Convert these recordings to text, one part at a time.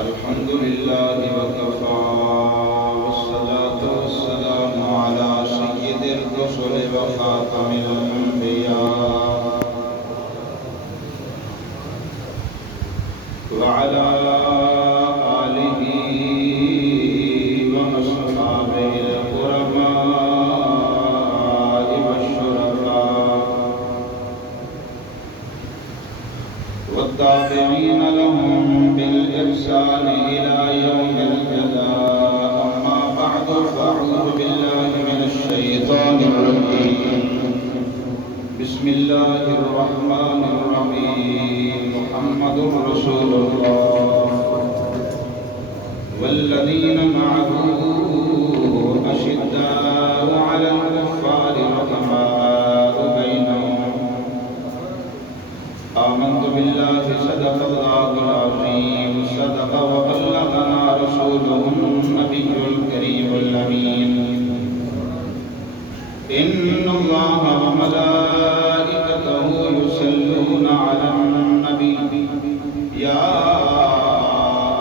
الحمد لله وكفى والصلاة والسلام على سيد الرسل وخاتم الأنبياء وعلى آله وأصحابه الكرماء والشرفاء والتابعين لهم بالإحسان إلى يوم الجزاء. أما بعد فأعوذ بالله من الشيطان الرجيم. بسم الله الرحمن الرحيم. محمد رسول الله والذين معه أشداء على الكفار رحماء بينهم. آمنت بالله صدق الله العظيم. صدق وبلغنا رسوله النبي الكريم الأمين. إن الله وملائكته يصلون على النبي يا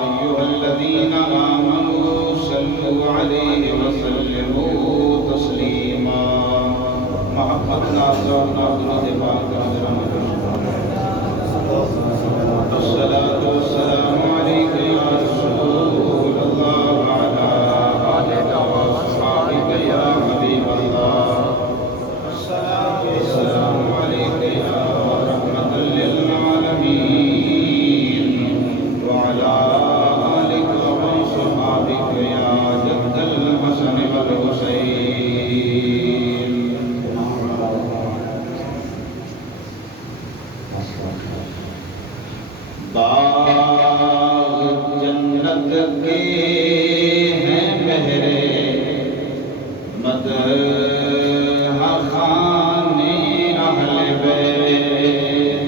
أيها الذين آمنوا صلوا عليه وسلموا تسليما. محبت نازلنا درود پاک الصلاة والسلام عليك يا رسول الله وعلى آلك وأصحابك يا حبيب الله. الصلاة والسلام عليك يا رحمة للعالمين وعلى آلك وأصحابك يا جد الحسن والحسين. باغ جنت کے ہیں بہرے مدح خانے اہل بیت.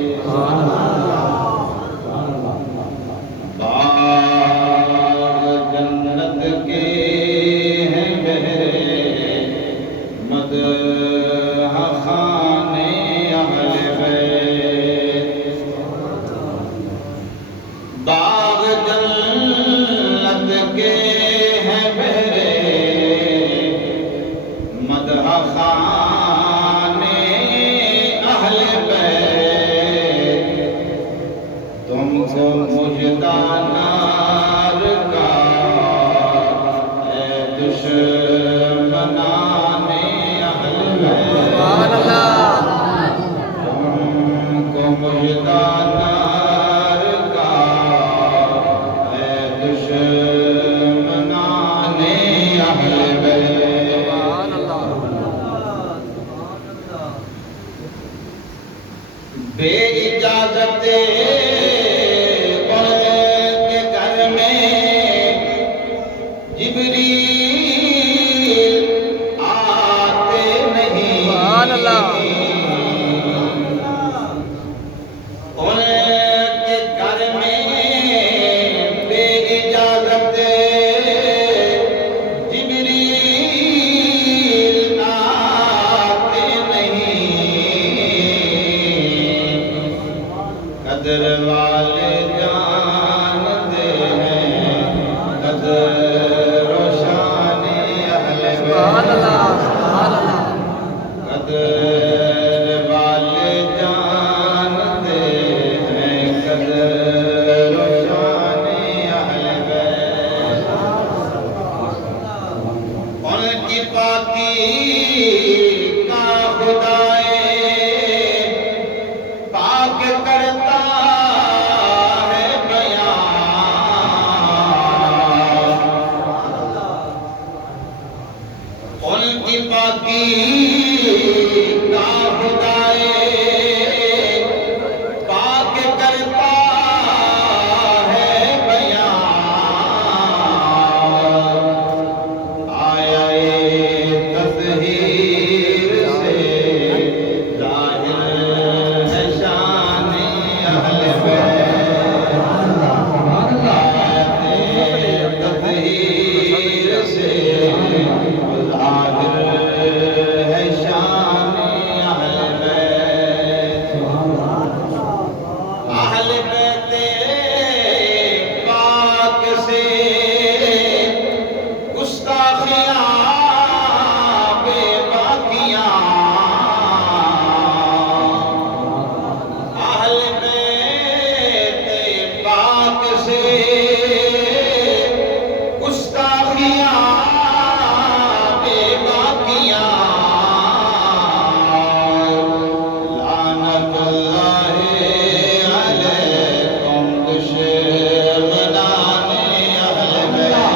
باغ جنت کے ہیں بہرے مدح خانے اہل بیت. باغ جنت کے ہیں بہرے مدح خانے اہل بیت. تم کو مجدہ نار کا اے دشمنان اہل بیت. تم کو مجدہ نار کا اے دشمنان اہل بیت. بے اجازت ان کے گھر میں جبریل سے گستاخیاں بے باقیاں لعنت اللہ علیکم دشمنان اہل بیت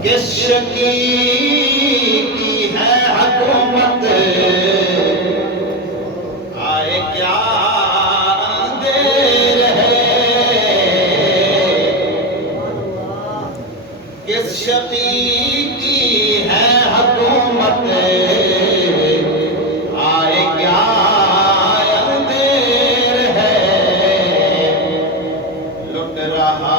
کس شقی کی ہے حکومت آئے کیا اندھیر ہے کس شقی کی ہے حکومت آئے کیا اندھیر ہے لٹ رہا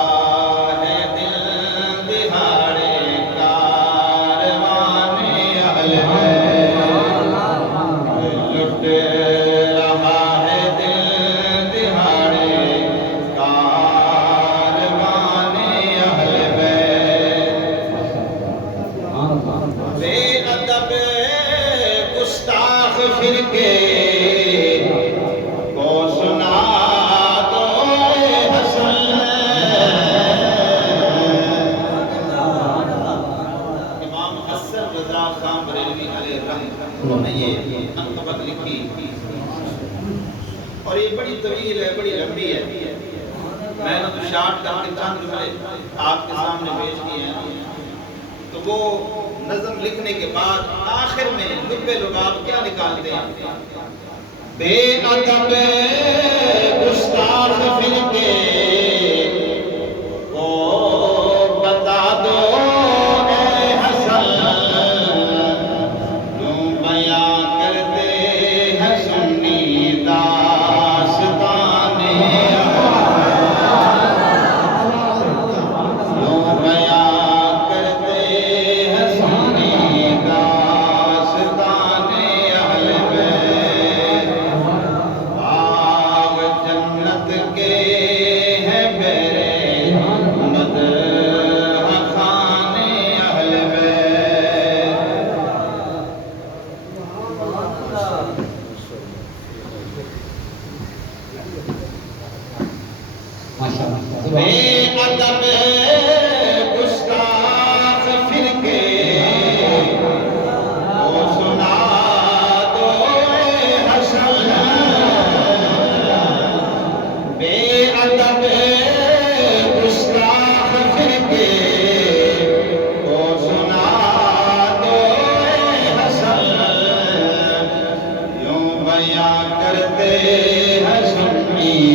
فرقے کو سنا دو حسن امام حسن رضا خان بریلوی علیہ رحمۃ نے یہ منقبت لکھی اور یہ بڑی طویل ہے بڑی لمبی ہے میں نے تو شارٹ کر کے چند جملے آپ کے سامنے پیش کیے ہیں تو وہ نظم لکھنے کے بعد آخر میں لبے لباب کیا نکالتے ہیں بے ادب گستاخ فرقے کو بتا دو اے حسن کیوں بیاں کرتے ہیں سنی داستان کیوں بیاں بے ادب گستاخ فرقے کو سنا دو حسن بے ادب گستاخ فرقے کو سنا دو حسن یوں بیاں کرتے ہیں سنی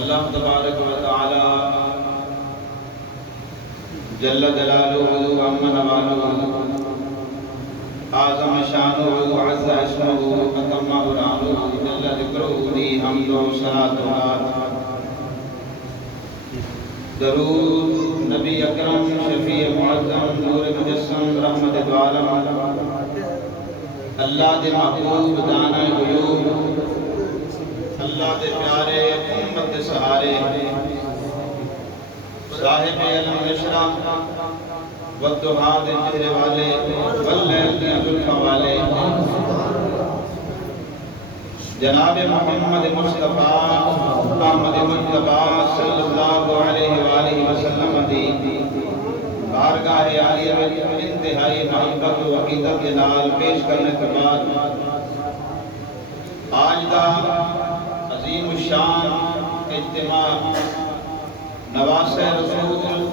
اللہ تبارک و تعالی جل جلالہ عم نوالہ اعظم شانہ عز اسمہ اتم برہانہ جل ذکرہ لی حمد و صلاۃ و درود نبی اکرم شفیع معظم نور مجسم رحمت دو عالم اللہ دے محبوب دانا غیوب اللہ دے پیارے امت دے سہارے صاحب علم نشرہ والدہا دے چہرے والے واللیل دے ظلفہ والے جناب محمد مصطفیٰ محمد مصطفیٰ صلی اللہ علیہ وآلہ وسلم دی بارگاہ عالیہ میں انتہائی محبت و عقیدت کے نال پیش کرنے کے بعد آج دا عظیم الشان اجتماع نواسہ رسول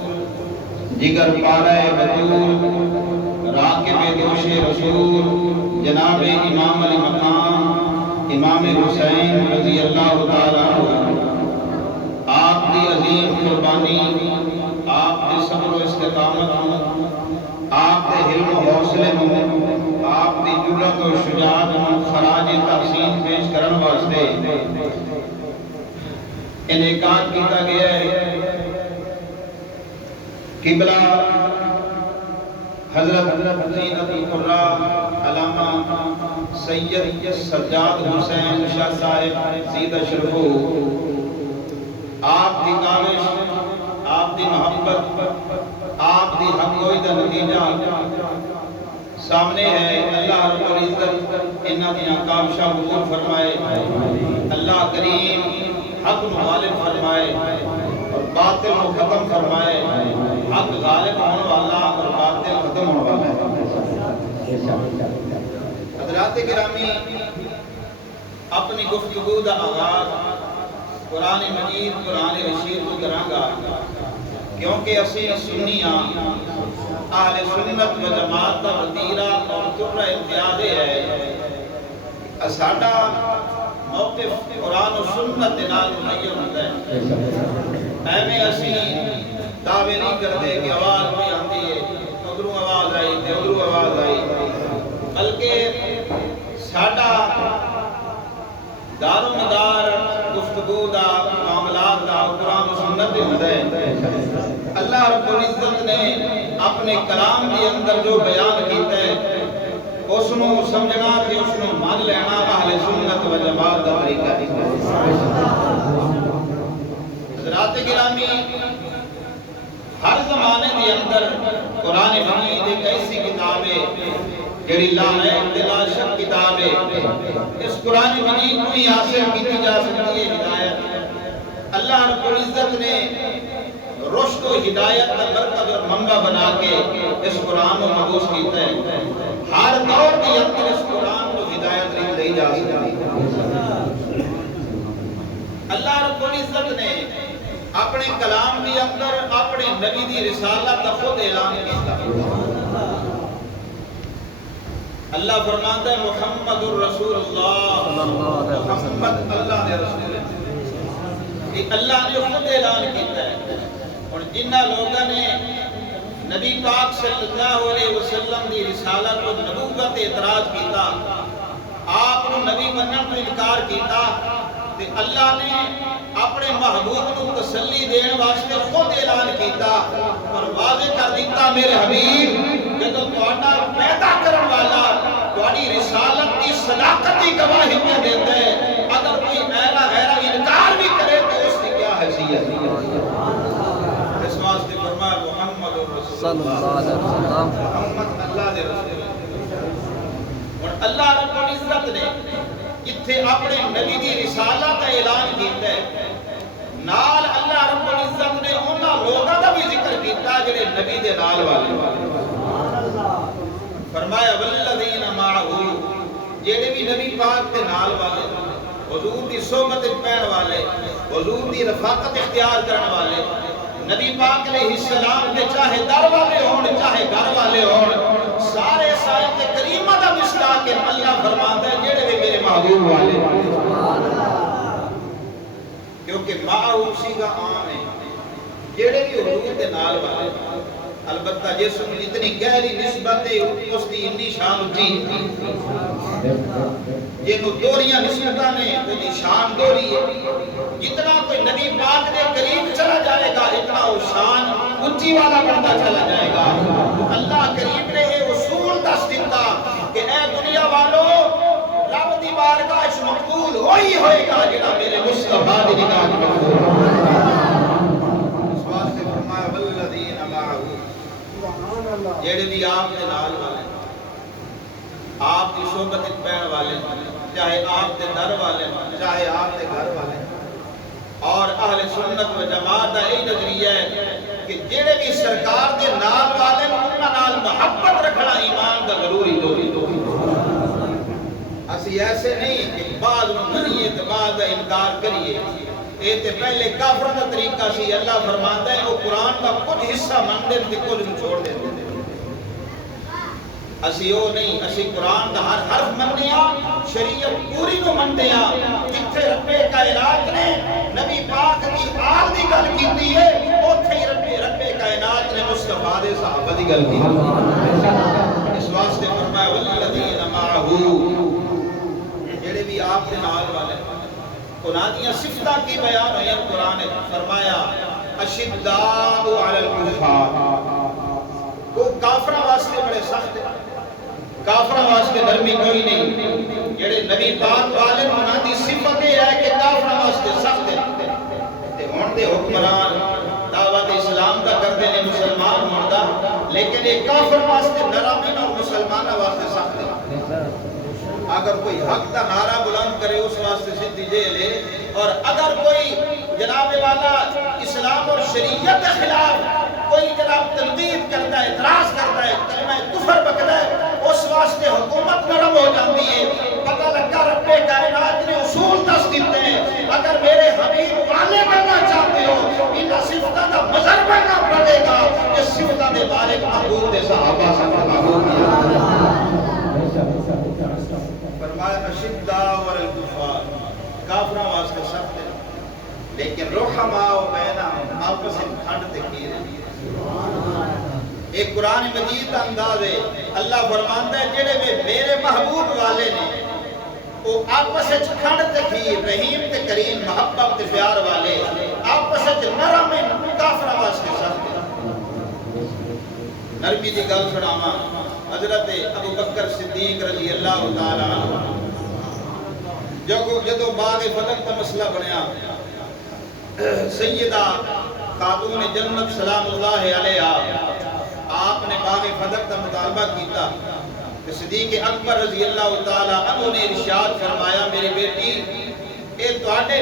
جگر پارہ بطول راکب دوش رسول جناب امام علی مقام امام حسین رضی اللہ تعالیٰ قربانی، آپ کے صبر و استقامت، آپ کے علم و حوصلے، آپ کی جرأت و شجاعت خراج تحسین پیش کرن واسطے انعقاد کیتا گیا ہے۔ قبلہ حضرت زینت القراء علامہ سید سجاد حسین شاہ صاحب زید شرفو، آپ کی کاوش، آپ کی محبت، آپ کی حق گوئی کا نتیجہ سامنے ہے۔ اللہ رب العزت انہاں دیاں کاوشاں قبول فرمائے، اللہ کریم حق غالب فرمائے اور باطل کو ختم فرمائے۔ حق غالب ہونے والا اور باطل ختم ہونے والا ہے۔ حضرات گرامی، اپنی گفتگو دا آغاز قرآن مجید قرآن رشید کو کرانگا، کیونکہ اسی سنی اہل سنت و جماعت دا وطیرہ اور ترہ امتیاز ہے۔ اساڑا موقف قرآن و سنت دنال معین ہوتا ہے۔ ایمیں اسی دعوے نہیں کرتے کہ آواز بھی آتی ہے، ادھروں آواز آئی تے ادھروں آواز آئی، بلکہ ساڑا دار و مدار گفتگو دا معاملات دا قرآن و سنت دے ہوتا ہے۔ اللہ رب العزت نے اپنے کلام کے اندر جو بیان کیتا ہے اس نو سمجھنا تے اس نو مان لینا اہل سنت و جماعت دا طریقہ ہے۔ حضرات گرامی، ہر زمانے کے اندر قرآن مجید ایک ایسی کتاب ہے جڑی لا ریب تے لا شک کتاب ہے۔ اس قرآن مجید کو ہی حاصل کی جا سکتی ہے ہدایت۔ اللہ رب العزت نے رشد و ہدایت کا برکت اور منبع بنا کے اس قرآن کو مبعوث کیتا ہے۔ ہر دور کے اندر اس قرآن کو ہدایت دی جا سکتی ہے۔ اللہ رب العزت نے اپنے کلام کے اندر اپنے نبی دی رسالت کا خود اعلان کیتا۔ اللہ فرماتا ہے محمد الرسول اللہ، محمد اللہ نے رسول ہے۔ یہ اللہ نے خود اعلان کیتا ہے۔ اور جنہ لوگوں نے نبی پاک صلی اللہ علیہ وسلم دی رسالت و نبوت اعتراض کیتا، آپ نے نبی بننے کو انکار کیتا، تے اللہ نے اپنے محبوب کو تسلی دین واسطے خود اعلان کیتا اور واضح کر دیتا میرے حبیب کہ تو تہاڈا پیدا کرن والا تہاڈی رسالت کی صداقت کی گواہی میں دیتا ہے۔ اگر کوئی ایرا غیرہ انکار بھی کرے تو اس کی کیا حیثیت ہے؟ اس واسطے فرمایا محمد رسول اللہ، محمد اللہ دے رسول ہے۔ اور اللہ رب العزت نے جتھے اپنے نبی دی رسالت کا اعلان کیتا ہے، نال اللہ رب العزت نے انہاں لوگاں دا بھی ذکر کیتا جڑے نبی دے نال والے۔ فرمایا والذین معہ، جڑے بھی نبی پاک دے نال والے، حضور دی صحبت وچ پہن والے، حضور دی رفاقت اختیار کرن والے، نبی پاک علیہ السلام دے چاہے در والے ہون چاہے گھر والے ہون، سارے آیت کریمہ دا مصداق اللہ فرماتا ہے جڑے بھی میرے محبوب والے، کیونکہ معاہو سیگا عام ہے، جڑے بھی حضور دے نال والے۔ البتہ جس میں جتنی گہری نسبت ہے اس کی اتنی شان اونچی، جنہوں دوریاں نسبتاں نے وہ دی شان دوری ہے۔ جتنا کوئی نبی پاک دے قریب چلا جائے گا اتنا وہ شان اونچی والا بنتا چلا جائے گا۔ اللہ کریم نے یہ اصول دس دیتا کہ اے دنیا والو، رب دی بارگاہ وچ مقبول وہی ہوئے گا جڑا میرے مصطفیٰ دی نگاہ وچ مقبول ہوگا۔ اس واسطے فرمایا والذین معہ، جڑے بھی آپ دے نال والے، آپ کی صحبت وچ پہن والے، چاہے آپ دے در والے چاہے آپ دے گھر والے۔ اور اہل سنت و جماعت کا یہ نظریہ ہے کہ جڑے بھی سرکار دے نال والے انہاں نال محبت رکھنا ایمان دا ضروری دو۔ اسی ایسے نہیں کہ بعد میں منیے تے بعد دا انکار کریے، یہ تے پہلے کافر دا طریقہ سی۔ اللہ فرماتا ہے وہ قرآن کا کچھ حصہ من دے تے کچھ چھوڑ دے۔ اسی وہ نہیں، اسی قرآن کا ہر حرف مننے ہاں، شریعت پوری نو مننے ہاں۔ جتھے رب کائنات نے نبی پاک کی آل دی گل کی ہوندی ہے اوتھے ہی رب کائنات نے مصطفیٰ دے صحابہ دی گل کی اس واسطے فرمایا والذین معہ جڑے بھی آپ دے نال والے انہاں دیاں صفتاں کی بیان ہوئی قرآن نے فرمایا اشداء علی الکفار وہ کافراں واسطے بڑے سخت ہیں کافراں واسطے نرمی کوئی نہیں جڑے نبی پاک والے انہاں دی صفت یہ ہے کہ کافراں واسطے سخت ہیں تے ہن دے حکمران دعوت اسلام دا کردے نے مسلمان ہون دا لیکن یہ کافر واسطے نرم ہیں اور مسلماناں واسطے سخت ہیں اگر کوئی حق کا نعرہ بلند کرے اس واسطے سدھی جیل ہے اور اگر کوئی جناب والا اسلام اور شریعت کے خلاف کوئی جناب تنقید کرتا ہے اعتراض کرتا ہے کلمہ کفر بکتا ہے اس واسطے حکومت نرم ہو جاتی ہے پتہ لگا رب کائنات نے اصول دس دیتے ہیں اگر میرے حبیب والے بننا چاہتے ہو ان صفتوں کا مظہر بننا پڑے گا کہ صفتوں کے بارے محبوب دے صحابہ سے محبوب فرمایا اشداء علی الکفار کافراں واسطے سخت ہے لیکن رحماء بینہم آپس میں کھنڈ تے کھیر ایک قرآن مجید کا انداز ہے اللہ فرماندا ہے جڑے میں میرے محبوب والے نے وہ آپس میں کھنڈ تے کھیر رحیم تے کریم محبت تے پیار والے آپس میں نرم ہیں کافراں واسطے سخت ہے نرمی دی گل سناواں حضرت ابو بکر صدیق رضی اللہ تعالی عنہ جدو باغ فتح کا مسئلہ بنیا سیدہ خاتون جنت سلام اللہ علیہ آپ نے باغ فتح کا مطالبہ کیتا کہ صدیق اکبر رضی اللہ تعالی عنہ نے ارشاد فرمایا میری بیٹی اے تواڈے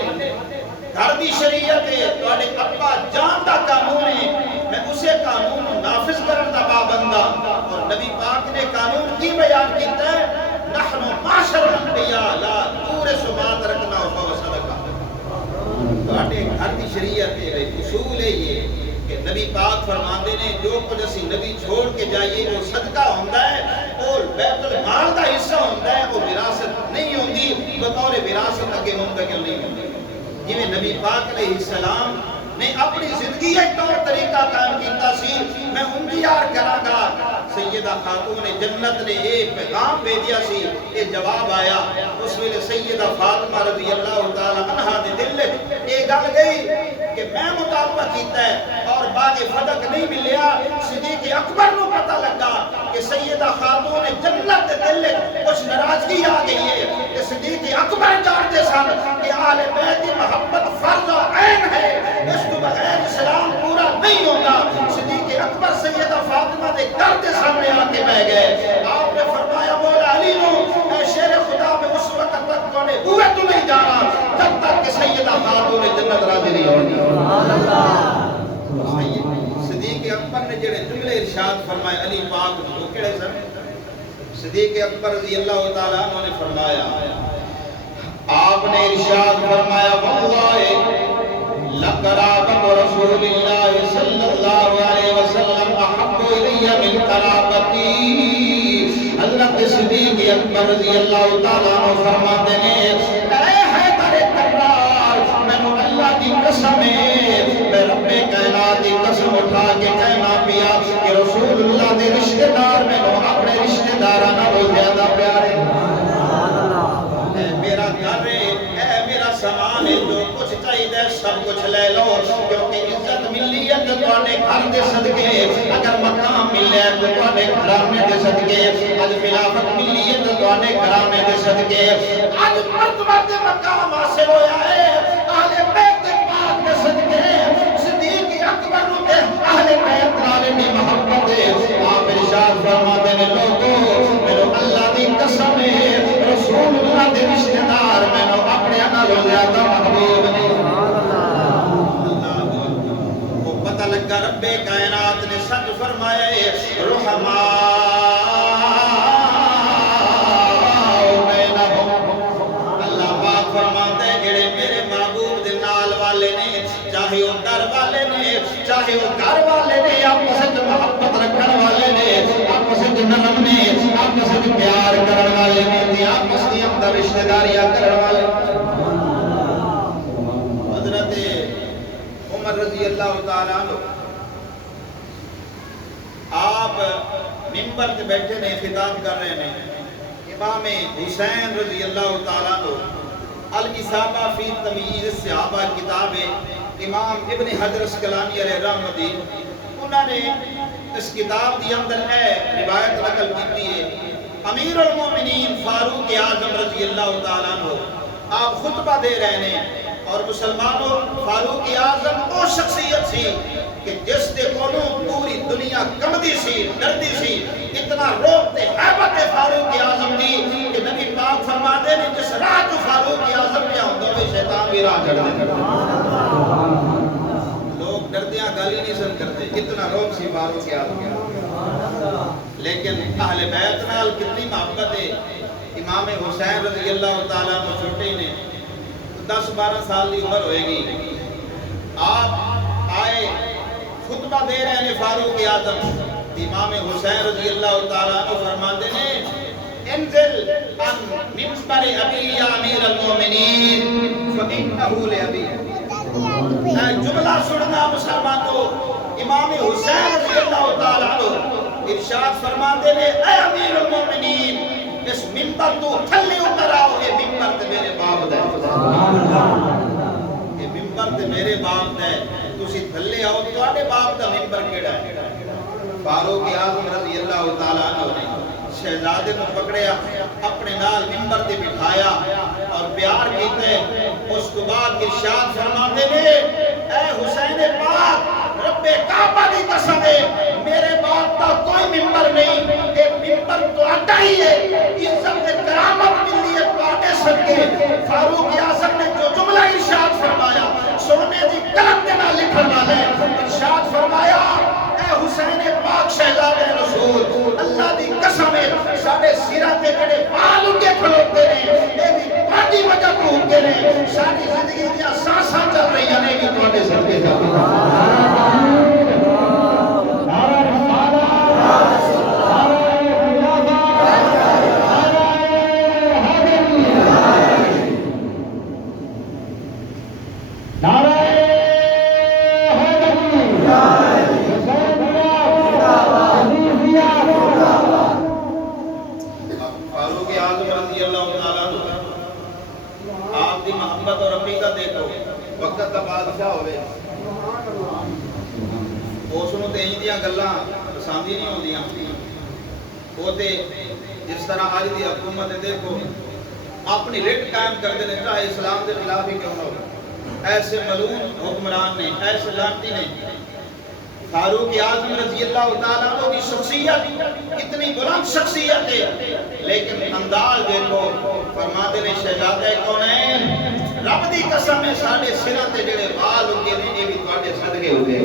گھر دی شریعت ہے تواڈے ابا جان دا قانون ہے میں اسے قانون کو نافذ کرن دا پابند ہاں اور نبی پاک نے قانون کی بیان کیتا ہے نحن معاشر الانبیاء لا نورث ما ترکنا فهو صدقہ تواڈے گھر دی شریعت ہے اصول ہے یہ کہ نبی پاک فرماندے نے جو کچھ اسی نبی چھوڑ کے جائیے وہ صدقہ ہوندا ہے اور بیت المال دا حصہ ہوندا ہے وہ وراثت نہیں ہوندی بطور وراثت اگے منتقل نہیں ہوندی جویں نبی پاک علیہ السلام نے اپنی زندگی ایک طور طریقہ قائم کیتا سی میں انتظار کراں گا سیدہ خاتون جنت نے ایک پیغام بھیجیا سی یہ جواب آیا اس ویلے سیدہ فاطمہ رضی اللہ تعالی عنہا دے دل یہ گل گئی کہ میں مطالبہ کیتا ہے اور باغ فتح نہیں ملیا صدیق اکبر نو پتہ لگا کہ سیدہ خاتون جنت دے دل کچھ ناراضگی آ گئی ہے کہ صدیق اکبر جانتے سن کہ آل بیت کی محبت فرض عین ہے اس کو بغیر اسلام پورا نہیں ہوتا صدیق اکبر سیدہ فاطمہ دے گھر کے سامنے آ کے بیٹھ گئے آپ نے فرمایا مولا علی نو اے شیر خدا میں اس وقت تک تو نے بوئے تو نہیں جانا جب تک کہ سیدہ خاتون جنت راضی نہیں ہوگی سبحان اللہ صدیق اکبر نے جڑے جملے ارشاد فرمائے علی پاک وہ کیڑے سن صدیق اکبر رضی اللہ تعالی عنہ نے فرمایا آپ نے ارشاد فرمایا واللہ لقرابت رسول اللہ صلی اللہ علیہ وسلم احب الی من قرابتی حضرت صدیق اکبر رضی اللہ تعالیٰ عنہ فرماتے ہیں اے حیدر کرار میں نے اللہ کی قسم ہے میں رب کائنات کی قسم اٹھا کے کہنا پیا کہ رسول اللہ دے رشتہ دار میں نے اپنے رشتہ داراں نال زیادہ پیارے میرا گھر ہے میرا سامان ہے جو کچھ چاہیے سب کچھ لے لو کیونکہ عزت ملی ہے تو تواڈے گھر دے صدقے اگر مقام ملے تو تواڈے گھرانے دے صدقے اج خلافت ملی ہے تو تواڈے گھرانے دے صدقے اج مرتبہ تے مقام حاصل ہویا ہے اہل بیت پاک دے صدقے صدیق اکبر نو تے اہل بیت والے دی محبت ہے آپ ارشاد فرماتے ہیں لوگوں میرے اللہ دی قسم ہے رسول اللہ دے رشتہ دار میں نے اپنے نالوں زیادہ محبوب نے وہ پتہ لگا رب کائنات نے سچ فرمایا ہے رحماء بینہم اللہ پاک فرماتا ہے جڑے میرے محبوب دے نال والے نے چاہے وہ در والے نے چاہے وہ گھر والے نے آپس وچ محبت رکھن والے نے آپس وچ نرم نے آپس وچ پیار کرن والے نے آپس دی اندر رشتہ داریاں کرن والے حضرت عمر عمر رضی اللہ تعالیٰ عنہ آپ ممبر تے بیٹھے نے خطاب کر رہے ہیں امام حسین رضی اللہ تعالیٰ عنہ الاصابہ فی تمییز الصحابہ کتاب امام ابن حجر اسقلانی علیہ رحمۃ انہوں نے اس کتاب دی اندر روایت نقل کی ہے امیر المومنین فاروق اعظم رضی اللہ تعالیٰ عنہ آپ خطبہ دے رہے ہیں اور مسلمانوں فاروق اعظم وہ شخصیت سی کہ جس دے کولوں پوری دنیا کمدی سی ڈردی سی اتنا روب تے حیبت فاروق اعظم دی کہ نبی پاک فرماتے ہیں جس راہ تو فاروق اعظم پہ ہوندے ہوئے شیطان بھی راہ چڑھ دے لوگ ڈردیاں گالی نہیں سن کرتے اتنا روب سی فاروق اعظم لیکن اہل بیت نال کتنی محبت ہے امام حسین رضی اللہ تعالیٰ عنہ چھوٹے نے 10-12 سال کی عمر ہوئے گی آپ آئے خطبہ دے رہے ہیں فاروق اعظم امام حسین رضی اللہ تعالیٰ عنہ فرماتے ہیں انزل عن منبر ابی یا امیر المومنین فإنہ لأبی جملہ سننا مسلمانوں امام حسین رضی اللہ تعالیٰ عنہ ارشاد فرماتے ہیں اے امیر المومنین اس منبر تو تھلے اتر آؤ یہ منبر تے میرے باپ دا یہ منبر تے میرے باپ دا تسی تھلے آؤ تواڈے باپ دا منبر کیڑا ہے فاروق اعظم رضی اللہ تعالیٰ عنہ نے شہزادے کو پکڑیا اپنے نال منبر تے بٹھایا اور پیار کیتے اس کے بعد ارشاد فرماتے نے اے حسین پاک رب کعبہ دی قسم ہے میرے باپ کا کوئی ممبر نہیں یہ ممبر تو اٹا ہی ہے عزت کرامت ملی ہے تواڈے صدقے فاروق اعظم نے جو جملہ ارشاد فرمایا سونے دی قلم دے نال لکھن والے ارشاد فرمایا اے حسین پاک شہزادے رسول اللہ دی قسم ہے ساڈے سراں تے جڑے بال اٹھے کھلوتے نے اے بھی تواڈی وجہ تو اٹھے نے ساری زندگی دی سانساں چل رہی ہیں یہ بھی تواڈے صدقے جس طرح آج دی حکومت دیکھو اپنی ریٹ قائم کر دینے چاہے اسلام کے خلاف ہی کیوں نہ ہو ایسے ملعون حکمران نے ایسے لانتی نے فاروق اعظم رضی اللہ تعالیٰ عنہ کی شخصیت اتنی بلند شخصیت ہے لیکن انداز دیکھو فرماتے نے شہزادہ کونین رب دی قسم ہے ساڑھے سرہ تے جڑے بال ہوگے نے یہ بھی تواڈے صدقے ہوگے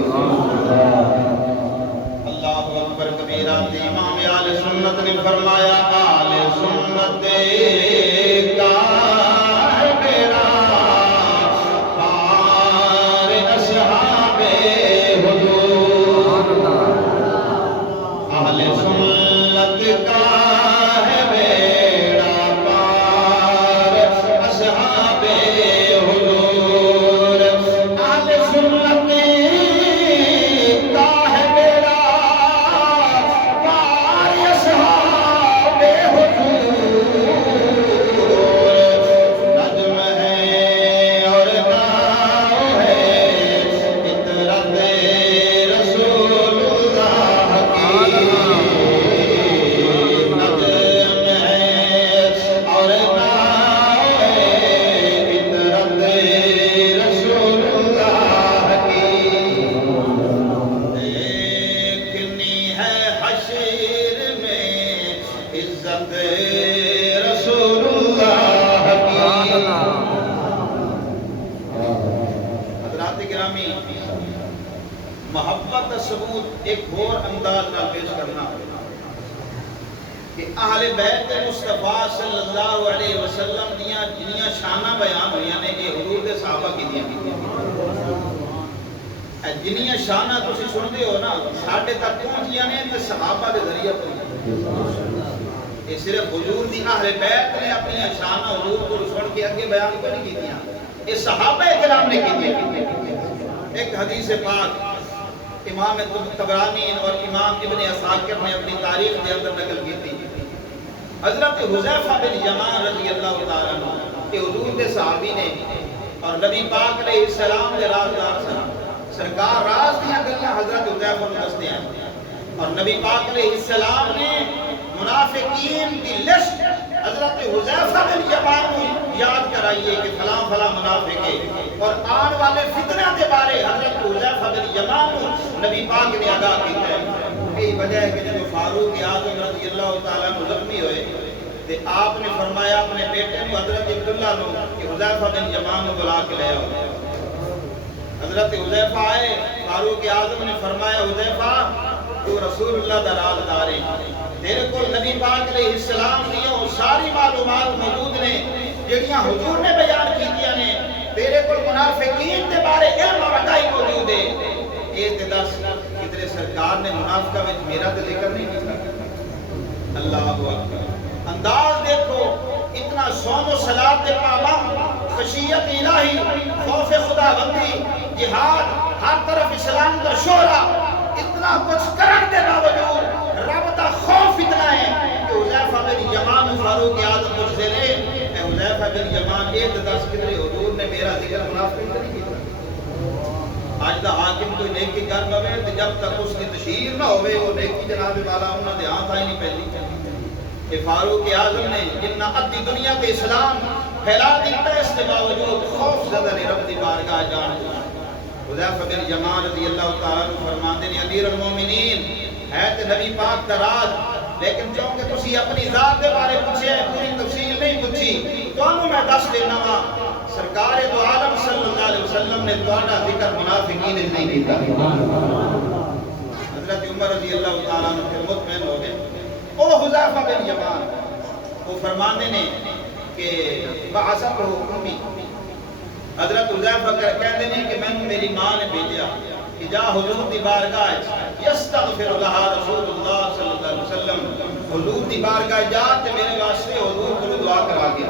اللہ اکبر کبیرہ امام آل سنت نے فرمایا آل سنت کا بیڑا پار اصحاب حضور آل سنت کا بیڑا پار اصحاب حضور آل سنت محبت ثبوت ایک اور انداز نہ پیش کرنا کہ اہل بیت مصطفیٰ صلی اللہ علیہ وسلم دیاں جنیاں شانہ بیان ہوئی نے یہ حضور دے صحابہ کی دیاں جنیاں شانہ تسی سن دے ہو نا ساڑھے تک پہنچیاں نے تے صحابہ دے ذریعہ پہنچیاں یہ صرف حضور دی اہل بیت نے اپنی شانہ حضور کو سن کے اگے بیان کو نہیں کی دیاں یہ صحابہ کرام نے کی دیاں ایک حدیث پاک امام طبرانی اور امام ابن عساکر نے اپنی تاریخ کے اندر نقل کی تھی. حضرت حذیفہ بن یمان رضی اللہ تعالیٰ عنہ کہ حضور کے صحابی نے اور نبی پاک علیہ السلام کے رازدار سرکار راز دیا گلنا حضرت حذیفہ کو دستے ہیں اور نبی پاک علیہ السلام نے منافقین کی لسٹ حضرت حذیفہ بن یمان کو یاد کرائیے کہ فلاں فلاں منافق ہے اور آن والے فتنہ کے بارے حضرت حذیفہ بن یمان کو نبی پاک نے آگاہ کیا ہے. یہی وجہ ہے کہ جب فاروق اعظم رضی اللہ تعالیٰ عنہ زخمی ہوئے تو آپ نے فرمایا اپنے بیٹے کو حضرت عبداللہ کو کہ حذیفہ بن یمان کو بلا کے لے آؤ. حضرت حذیفہ آئے, فاروق اعظم نے فرمایا حذیفہ تو رسول اللہ دا رازدار ہے, تیرے کو نبی پاک علیہ السلام دیو ساری معلومات موجود نے جڑیاں حضور نے بیان کیتیاں نے, تیرے کو منافقین کے بارے علم اور آگاہی موجود ہے. یہ تے دس کدھر سرکار نے منافقہ وچ میرا تے ذکر نہیں کیتا. اللہ اکبر, انداز دیکھو اتنا صوم و صلاۃ کے پابند, خشیت الہی, خوف خدا بندی, جہاد, ہر طرف اسلام کا شعلہ, اتنا کچھ کرنے کے باوجود رب کا خوف اتنا ہے کہ حذیفہ بن یمان فاروق اعظم پوچھتے رہے اے حذیفہ بن یمان یہ دس کدھر حضور نے میرا ذکر منافق نہیں کیا. آج دا حاکم کوئی نیکی کر پوے تو جب تک اس کی تشہیر نہ ہوئے وہ نیکی جناب والا انہوں نے ہاتھ آئی نہیں پہلی. کہ فاروق اعظم نے جتنا ادھی دنیا کے اسلام پھیلا دیتا ہے اس کے باوجود خوف زدہ نے رب دی بارگاہ جان دیا. حذیفہ بن یمان رضی اللہ تعالیٰ عنہ فرماتے ہیں امیر المومنین ہے تے نبی پاک دا راز, لیکن چونکہ تسی اپنی ذات دے بارے پوچھے پوری تفصیل نہیں پوچھی تو میں دس دینا وا سرکار دو عالم صلی اللہ علیہ وسلم نے تہاڈا ذکر منافقین نے نہیں کیتا. حضرت عمر رضی اللہ تعالیٰ عنہ پھر مطمئن ہو گئے. او حذیفہ بن یمان وہ فرمانے نے کہ بعثت حکمی, حضرت حذیفہ کہتے ہیں کہ میں میری ماں نے بھیجا کہ جا حضور دی بارگاہ یستغفر لہا رسول اللہ صلی اللہ علیہ وسلم, حضور دی بارگاہ جا تے میرے واسطے حضور کو دعا کرا کے.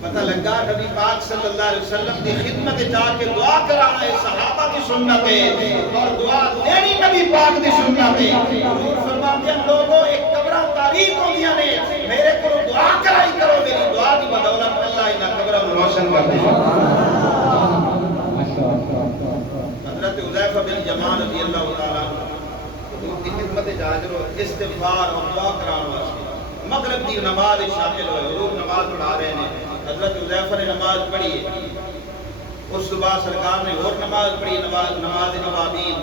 پتہ لگا نبی پاک صلی اللہ علیہ وسلم دی خدمت جا کے دعا کرانا ہے صحابہ کی سنت ہے اور دعا دینی نبی پاک دی سنت ہے. حضور فرماتے ہیں لوگوں ایک قبراں تاریخ ہوندیاں نے, میرے کو دعا کرائی کرو, میری دعا دی بدولت اللہ انہاں قبراں روشن کر دے. حضرت حذیفہ بن یمان رضی اللہ تعالیٰ حضور کی خدمت جا کرو استغفار اور دعا کرانا واسطے مغرب دی نماز شامل ہوئے. حضور نماز پڑھا رہے ہیں, حضرت حذیفہ نے نماز پڑھی ہے, اس کے بعد سرکار نے اور نماز پڑھی, نماز نوابین,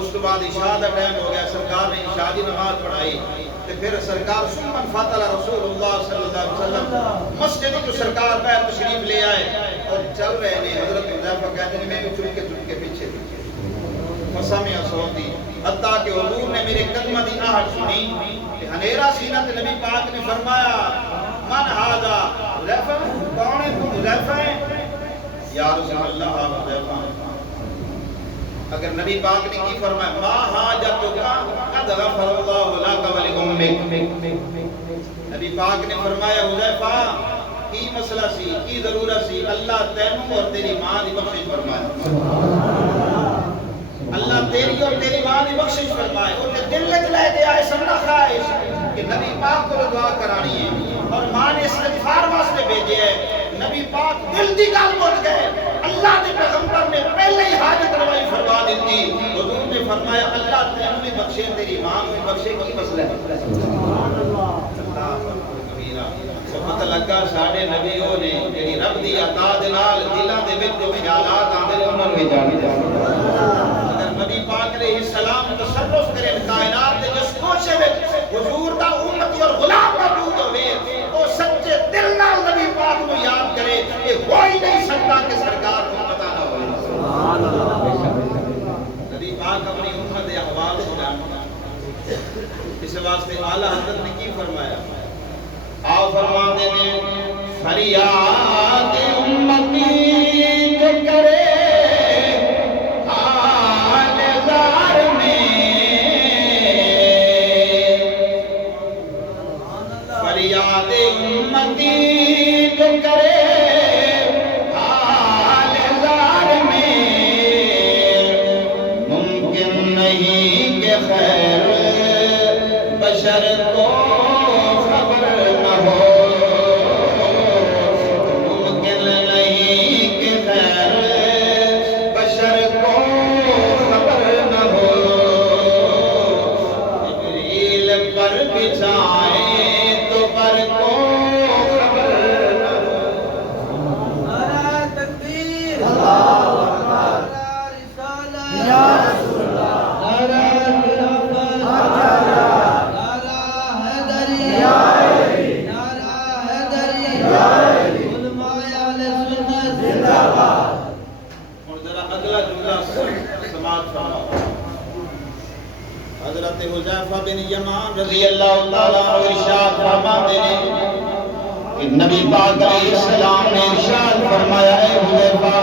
اس کے بعد عشاء کا ٹائم ہو گیا, سرکار نے عشاء کی نماز پڑھائی. پھر سرکار سمن فاطل رسول اللہ صلی اللہ علیہ وسلم مسجد کو سرکار پیر تشریف لے آئے اور چل رہے ہیں. حضرت حذیفہ کہتے ہیں میں بھی چل کے پیچھے فسمع صوتی, حتیٰ کہ حضور نے میرے قدمہ دی آہٹ سنی کہ ہنیرا سینہ تے نبی پاک نے فرمایا من ھذا حذیفہ, کون ہے تو حذیفہ ہے یا رسول اللہ حذیفہ. اگر نبی پاک نے کی فرمایا ما حاجتک قد غفر اللہ لک ولامک, نبی پاک نے فرمایا حذیفہ کی مسئلہ سی, کی ضرورت سی, اللہ تینوں اور تیری ماں دی بخشش فرمائے, اللہ تیری اور تیری ماں دی بخشش فرمائے. اور دل وچ لے کے آئے سمنا خواہش کہ نبی پاک کو دعا کرانی ہے اور ماں نے استغفار واسطے بھیجے ہے. نبی پاک دل دی گل بول گئے, اللہ کے پیغمبر نے پہلے ہی حاجت روائی فرما دی. حضور نے فرمایا اللہ تینوں بھی بخشے, تیری ماں بھی بخشے, کی مسئلہ ہے. سبحان اللہ. پتہ لگا ساڈے نبیوں نے جڑی رب دی عطا دے نال دلاں دے وچ جو خیالات آندے انہاں نوں جان دے. اگر نبی پاک علیہ السلام تصرف کرے کائنات دے جس کوشے وچ حضور دا امتی اور غلام موجود ہوے, او سچے دل نال نبی پاک نوں یاد کرے, یہ ہو ہی نہیں سکتا کہ سرکار کو پتہ نہ ہوئے. سبحان اللہ. نبی پاک اپنی امت دے احوال کو جانتا, اس واسطے اعلیٰ حضرت نے کی فرمایا, آؤ فرماتے ہیں فریاد امتی کے کرے حال زار میں, فریاد امتی کے کرے حال زار اور ذرا اگلا جملہ سماعت فرماؤ. حضرت حذیفہ بن یمان رضی اللہ تعالیٰ عنہ ارشاد فرماتے ہیں کہ نبی پاک علیہ السلام نے ارشاد فرمایا اے حذیفہ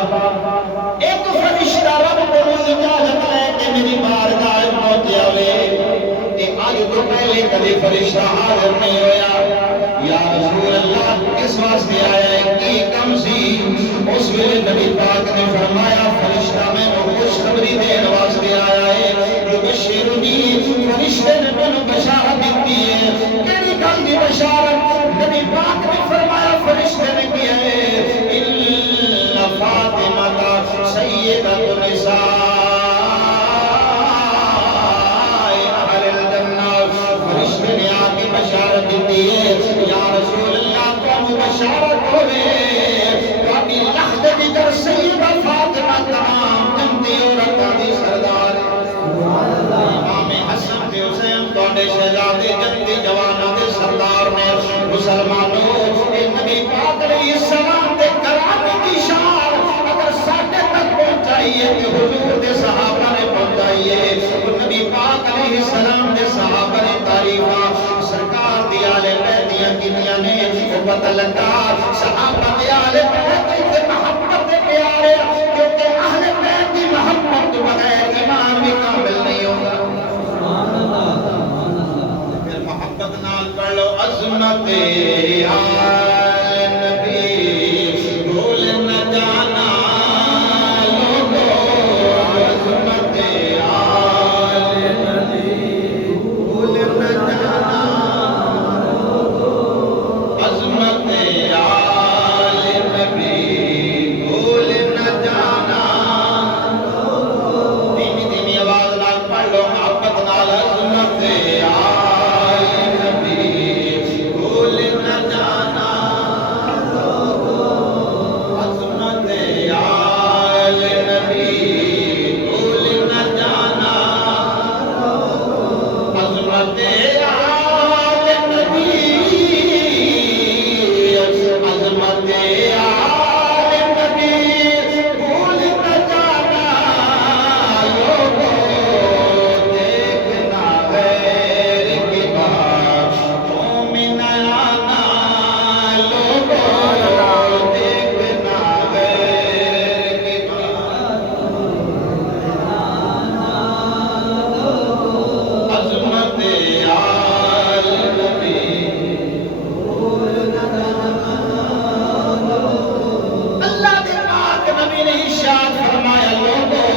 ایک فرشتہ رب کو اجازت لے کہ میری بارگاہ پہنچ جاوے کہ آج تو پہلے کبھی فرشتہ حاضر نہیں ہویا. یا رسول اللہ اس واسطے آیا ہے کہ کم سی. اس ویلے نبی پاک نے فرمایا فرشتہ میں وہ خوشخبری دینے واسطے آیا ہے جو بشیرنی فرشتے نے مجھے بشارت دی ہے. کیڑی گل دی بشارت؟ نبی پاک نے فرمایا فرشتے نے کیا ہے ان فاطمہ سیدۃ النساء اہل الجنہ. فرشتے نے آ کے بشارت دی ہے یا رسول اللہ تم بشارت ہوئے کبھی لخت دیگر سیدہ فاطمہ تمام جنتی عورتوں دی سردار امام حسن تے حسین توڑے شہزادے جنتی جوانوں دے سردار نے مسلمانوں اے نبی پاک علیہ السلام دے کرانے کی شان اگر ساڈے تک پہنچائیے کہ حضور دے صحابہ نے پہنچائیے. نبی پاک علیہ السلام دے صحابہ نے تعریفاں سرکار دی آل بیت دیاں کنیاں نے وہ پتہ لگا صحابہ دی آل بیت کی محبت دے پیارے کیونکہ اہل بیت کی محبت تو بغیر ایمان بھی کامل نہیں ہوگا. پھر محبت نال پڑھ لو عظمت آل نبی بھول نہ جانا لوگو عظمت آل نبی بھول نہ جانا عظمت آل نبی بھول نہ جانا. دھیمی دھیمی آواز نال پڑھ لو محبت نال عظمت آل نبی بھول نہ جانا عظمت آل نبی بھول نہ جانا عظمت آل نبی عظمت آل نبی بھول نہ جانا. لوگوں دیکھنا غیر کی بات مومن آنا. لوگوں دیکھنا غیر کی بات عظمت آل نبی. اللہ دے پاک نبی نے ارشاد فرمایا لوگوں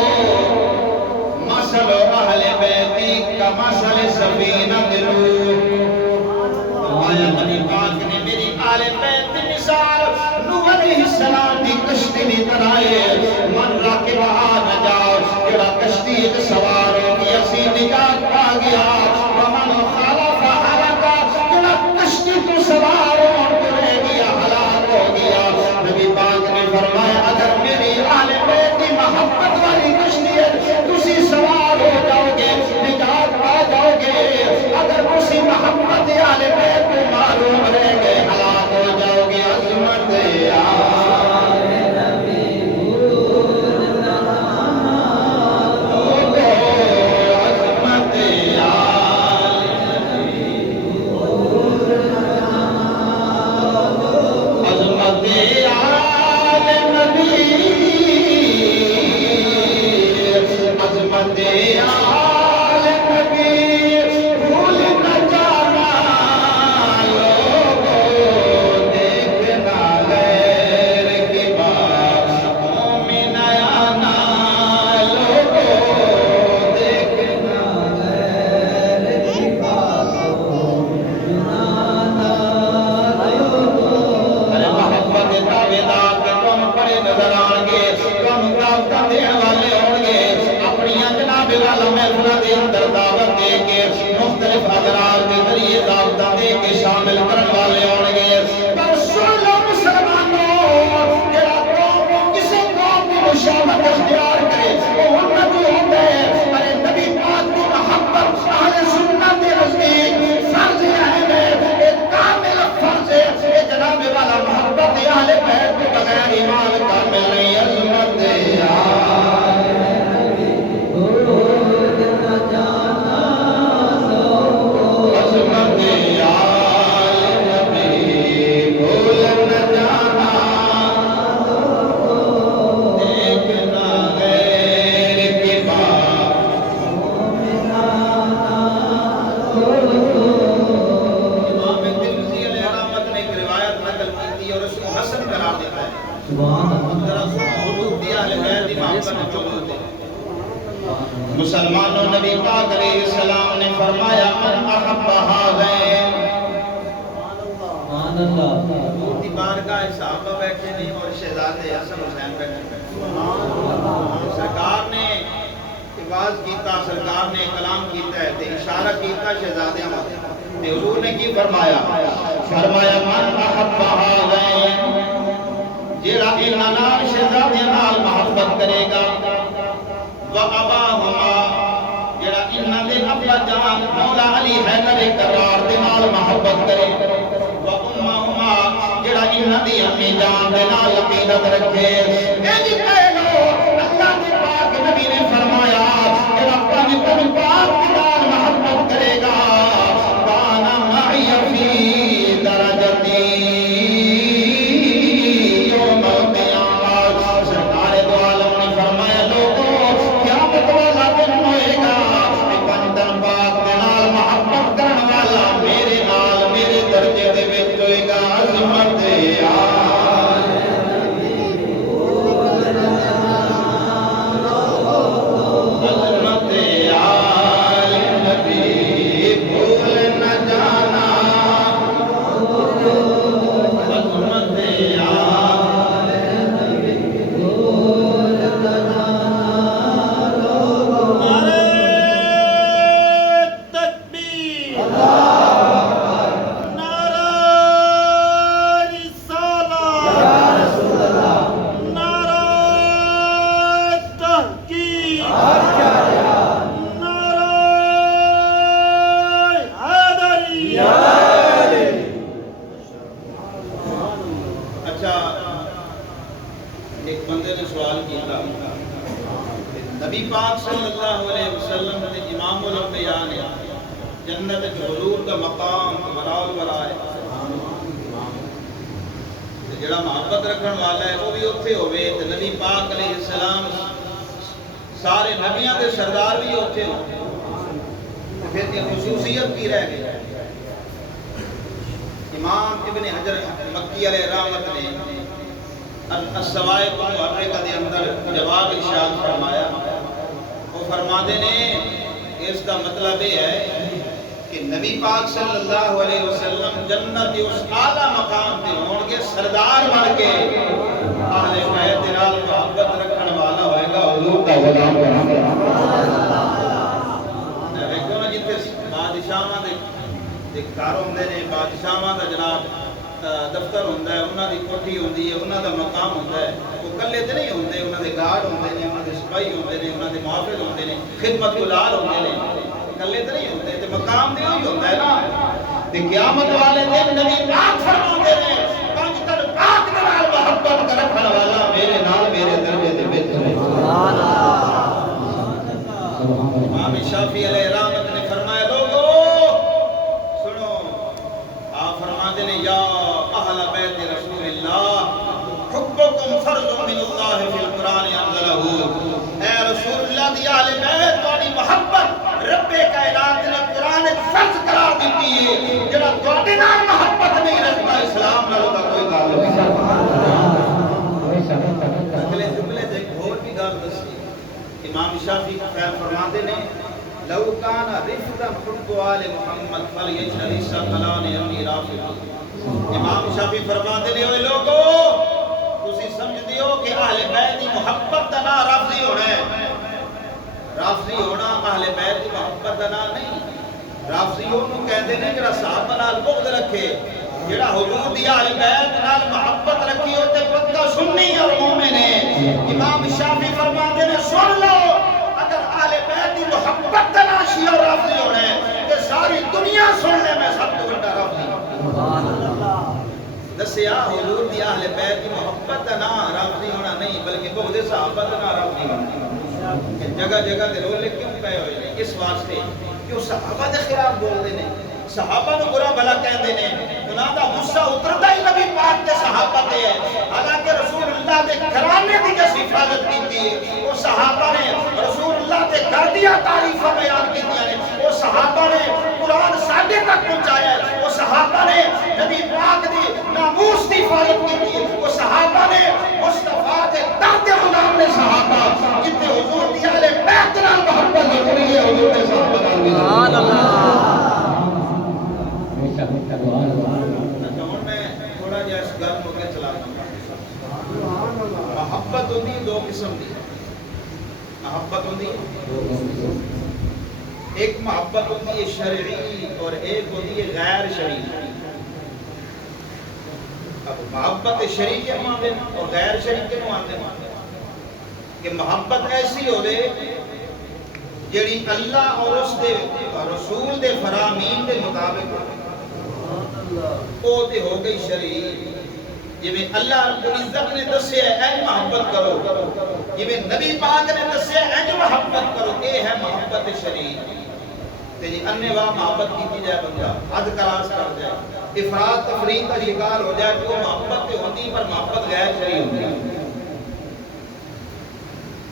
مثل اہل بیتی کا مثل سفینۃ نوح. فرمایا نبی پاک نے میری آل بیت کی مثال نوح علیہ السلام کی کشتی کی طرح ہے. من راکبہا نجا جڑا کشتی وچ سوار ہو گیا سی نجات پا گیا. ومن خالف ہلاکا جڑا کشتی تو سوار ہو رہ گیا ہلاک ہو گیا. نبی پاک نے فرمایا اگر میری آل بیت کی محبت والی کشتی ہے تسی سوار ہو جاؤ گے نجات پا جاؤ گے. اگر تسی محبت آل بیت کو معلوم رہ گئے ہلاک ہو جاؤ گے. عظمت آل نبی عظمت آل نبی عظمت آل نبی عظمت آل نبی بھول نہ جانا. لوگوں دیکھنا غیر کی بات مومن آنا. لوگوں دیکھنا غیر کی بات مومن آنا. ارے محبت دعوے دار کے تم بڑے نظر آن گے تم دعوتاں دین والے ہون گے. اپنی جناب والا محفل دے اندر دعوت دے کے مختلف حضرات کے ذریعے دعوتاں دے کے شامل کرن والے ہون گے. پر سن لو مسلمانوں جڑا قوم کسی قوم کی مشابہت اختیار کرے وہ نبی ہوتا ہے. ارے نبی پاک کی محبت اہل سنت کے نزدیک فرض اہم ہے. ایک کامل فرض ہے. یہ جناب والا محبت اہل بیت کے بغیر ایمان کامل مسلمانوں نبی پاک علیہ السلام نے فرمایا من احب هذین حضور دی بارگاہ صحابہ بیٹھے نہیں اور شہزادے حسن حسین بیٹھے سرکار نے آواز کیتا سرکار نے کلام کیتا ہے تے اشارہ کیتا شہزادے تے حضور نے کی فرمایا من احب هذین جیڑا انہاں نال شہزادے نال محبت کرے گا وَأَبَاهُمَا جڑا انہاں دے ابا جان مولا علی حیدر کرار دے نال محبت کرے وَأُمَّهُمَا جڑا انہاں دی امی جان دے نال عقیدت رکھے اے جی کہہ لو اللہ دے پاک نبی نے فرمایا جڑا اپنے نبی پاک دے نال محبت کرے گا کان معی فی درجتی یوم القیامہ سرکار دو عالم نے فرمایا لوگوں محبت کرنے والا میرے نال میرے درجے دے وچ ہوئے گا عظمت نبی پاک صلی اللہ علیہ وسلم نے امام الانبیاء نے جنت حضور کا مقام وراء ہے جڑا محبت رکھن والا ہے وہ بھی اتھے ہوئے تے نبی پاک علیہ السلام سارے نبیاں دے سردار بھی اتھے ہوئے پھر یہ خصوصیت کی رہ گئی امام ابن حجر مکی علیہ رحمت نے السوائق المحرقہ دے اندر جواب ارشاد فرمایا وہ فرماتے نے اس کا مطلب یہ ہے کہ نبی پاک صلی اللہ علیہ وسلم جنت کے اس اعلیٰ مقام تے ہون گے سردار بن کے اہل بیت دے نال محبت رکھن والا ہوئے گا حضور کا غلام دیکھو نا جتنے بادشاہاں دے گھر ہوندے نے بادشاہاں دا جناب دفتر ہوندہ ہے انہاں دی کوٹھی ہوندی ہے انہاں دا مقام ہوندہ ہے وہ کلے تے نہیں ہوندے انہاں دے گارڈ ہوندے نے انہاں دے سپاہی ہوندے نے انہاں دے محافظ ہوندے نے خدمت گزار ہوندے نے کلے تے نہیں ہوندے تے مقام تے وہی ہوندا ہے نا تے قیامت والے دن نبی پاک فرماندے نے پنج تن پاک دے نال محبت رکھن والا میرے نال میرے درجے دے وچ ہے سبحان اللہ امام شافعی علیہ رحمت نے فرمایا لوگو سنو آپ فرماندے نے یا اہل بیت رسول اللہ حبکم فرض من اللہ فی القرآن انزلہ اے رسول اللہ دی اہل بیت تہاڈی محبت رب کائنات نے قرآن فرض قرار دیتی ہے جڑا تہاڈے نال محبت نہیں رکھتا اسلام نال دا کوئی تعلق نہیں اگلے جملے تے ایک اور بھی گل دسی امام شافعی فرماتے نے لو کان رفدا حب آل محمد فلیجعل ثقلان امری رافع امام شافعی فرماتے نے اے لوگو تسی سمجھدے ہو کہ اہل بیت دی محبت دا نام رافضی ہونا ہے رافضی ہونا اہل بیت دی محبت دا نام نہیں رافضی انہوں کہندے نے جڑا صحابہ نال بغض رکھے جڑا حضور دی اہل بیت نال محبت رکھی ہو تے پکا سنی اور مومن ہے امام شافعی فرماتے نے سن لو اگر اہل بیت دی محبت دا نام شیعہ رافضی ہونا ہے تے ساری دنیا سن لے میں سب تو بڑا رافضی سبحان اللہ دسیا حضور دی اہل بیت کی محبت دا نا رافضی ہونا نہیں بلکہ بغض صحابہ دا نا رافضی ہونا. جگہ جگہ تے رولے کیوں پے ہوئے نے؟ اس واسطے کہ وہ صحابہ دے خلاف بول دے نے، صحابہ نو برا بھلا کہندے نے، انہاں دا غصہ اتردا ہی نبی پاک تے صحابہ تے ہے. حالانکہ رسول اللہ دے گھرانے دی جس حفاظت کیتی ہے وہ صحابہ نے، رسول اللہ دے گھر دیاں تعریفاں بیان کیتیاں نے وہ صحابہ نے، قرآن ساڈے تک پہنچایا ہے وہ صحابہ نے، نبی پاک دی ناموس دی حفاظت کیتی ہے وہ صحابہ نے، مصطفیٰ دے درد غلام نے صحابہ جتنے حضور دی اہل بیت نال محبت ضروری ہے حضور دے صحابہ نال بھی. سبحان اللہ. محبت ہوندی دو قسم دی. محبت ہوندی ایک محبت ہوندی ہے شرعی اور ایک ہوندی ہے غیر شرعی. اب محبت شرعی کے مانتے ہیں اور غیر شرعی کے مانتے ہیں کہ محبت ایسی ہوئے جڑی اللہ اور اس دے رسول دے فرامین دے مطابق او تے ہو گئی شرعی. جویں اللہ رب العزت نے دسیا ہے اے محبت کرو، جویں نبی پاک نے دسیا ہے اے محبت کرو، اے ہے محبت شرعی. تے جی انواع محبت کیتی جائے بندہ حد کراس کر جائے، افراط تفریط کا شکار ہو جائے تو محبت تے ہوندی پر محبت غیر شرعی ہوندی.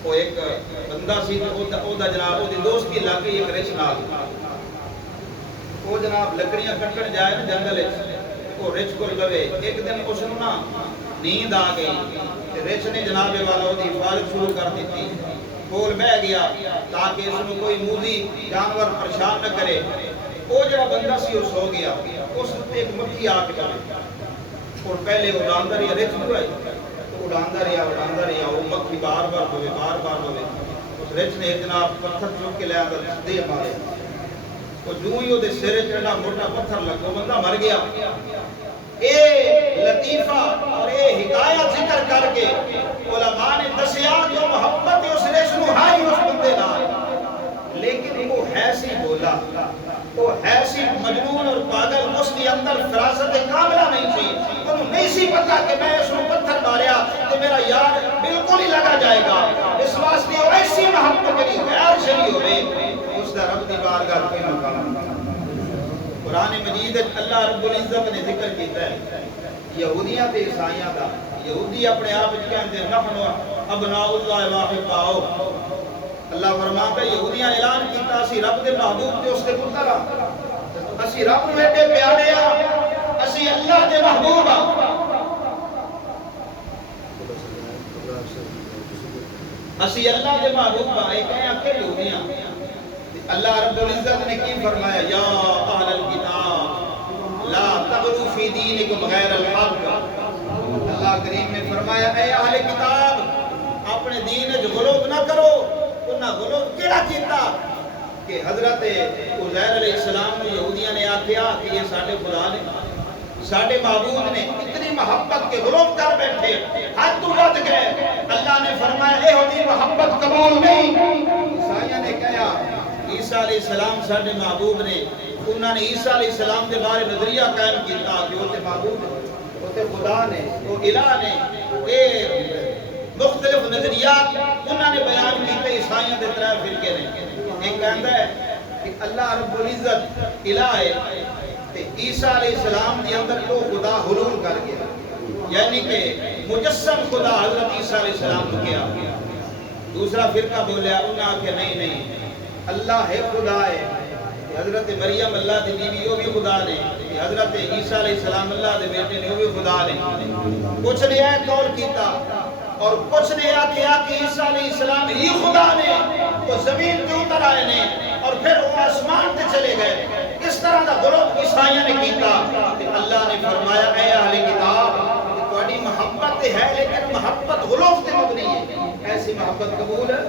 وہ ایک بندہ سی او دا جناب او دی دوست کی لاگے ایک رچ نال وہ جناب لکڑیاں کٹن جائے نا جنگل وہ رچ کو لگے. ایک دن اس نو نا نیند آ گئی تے رچ نے جناب والا دی حفاظت شروع کر دیتی، کول بہ گیا تاکہ اس نو کوئی موذی جانور پریشان نہ کرے. وہ جڑا بندہ سی وہ سو گیا، اس تے ایک مکھی آ کے چلے اور پہلے اڑاندا رہیا رچ نو اڑاندا رہیا وہ مکھی بار بار ہوئے. اس رچ نے جناب پتھر چک کے لے آندا دے مارے، وہ جو ہی دے سرے چڑھا موٹا پتھر لگا بندہ مر گیا. اے لطیفہ اور اے حکایت ذکر کر کے علماء نے دسیا جو محبت اس رچ نو ہائی اس بندے نال، لیکن وہ ہے سی بولا، وہ ہے سی مجنون اور پاگل، اس کے اندر فراست کاملہ نہیں تھی. انہوں نہیں سی پتا کہ میں اس کو پتھر ماریا تو میرا یار بالکل ہی لگا جائے گا. اس واسطے ایسی محبت جڑی غیر شرعی ہوئے اس دا رب دی بارگاہ کے مقام. قرآن مجید اللہ رب العزت نے ذکر کیتا ہے یہودیاں تے عیسائیاں دا. یہودی اپنے آپ وچ کہندے نحن ابناء اللہ واحباؤ. اللہ فرماتا ہے یہودیاں اعلان کیتا اسی رب دے محبوب تے اس دے پتر ہاں، اسی رب نو ایڈے پیارے ہاں، اسی اللہ دے محبوب ہاں. اسی اللہ دے محبوب ہاں. ایک ہے آخر یہودیاں. اللہ رب العزت نے کی فرمایا یا اہل الکتاب لا تغلوا فی دینکم غیر الحق. اللہ کریم نے فرمایا اے اہل کتاب اپنے دین وچ غلو نہ کرو. انہاں غلو کیڑا کیتا کہ حضرت عزیر علیہ السلام نے یہودیاں نے آکھیا کہ یہ ساڈے خدا نے ساڈے معبود نے، اتنی محبت کے غلو کر بیٹھے حد تو ود گئے. اللہ نے فرمایا اے ہوندی محبت قبول نہیں. عیسائیاں نے کہا عیسیٰ علیہ السلام ساڈے محبوب نے، انہوں نے عیسیٰ علیہ السلام کے بارے نظریہ قائم کیتا کہ وہ تے محبوب نے، وہ تے خدا نے، وہ الہ نے. اے مختلف نظریات انہوں نے بیان کیتے عیسائیوں کے طرح فرقے نے. ایک کہندا ہے کہ اللہ رب العزت الہ ہے تے عیسیٰ علیہ السلام کے اندر تو خدا حلول کر گیا، یعنی کہ مجسم خدا حضرت عیسیٰ علیہ السلام کو کیا. دوسرا فرقہ بولیا انہاں کہ نہیں اللہ ہے خدا ہے، حضرت مریم اللہ دی بیوی وہ بھی خدا نے، حضرت عیسیٰ علیہ السلام اللہ دے بیٹے نے وہ بھی خدا نے. کچھ نے یہ قول کیتا اور کچھ نے کہا کہ عیسیٰ علیہ السلام ہی خدا نے، وہ زمین پہ اتر آئے نے اور پھر وہ آسمان پہ چلے گئے. اس طرح کا غلط عیسائیوں نے کیتا. اللہ نے فرمایا اے اہل کتاب تہاڈی محبت ہے لیکن محبت غلط تے مبنی ہے، ایسی محبت قبول ہے.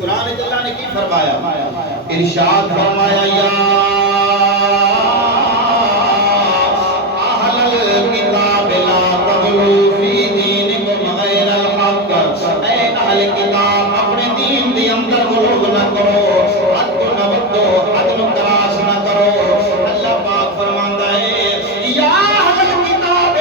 قرآن اللہ نے کی فرمایا ارشاد فرمایا یا اہل الکتاب لا تغلوا فی دینکم غیر الحق. اے اہل کتاب اپنے دین دے اندر غلو نہ کرو، حد کو نہ بدو، حد کو تراش نہ کرو. اللہ پاک فرماندا ہے یا اہل الکتاب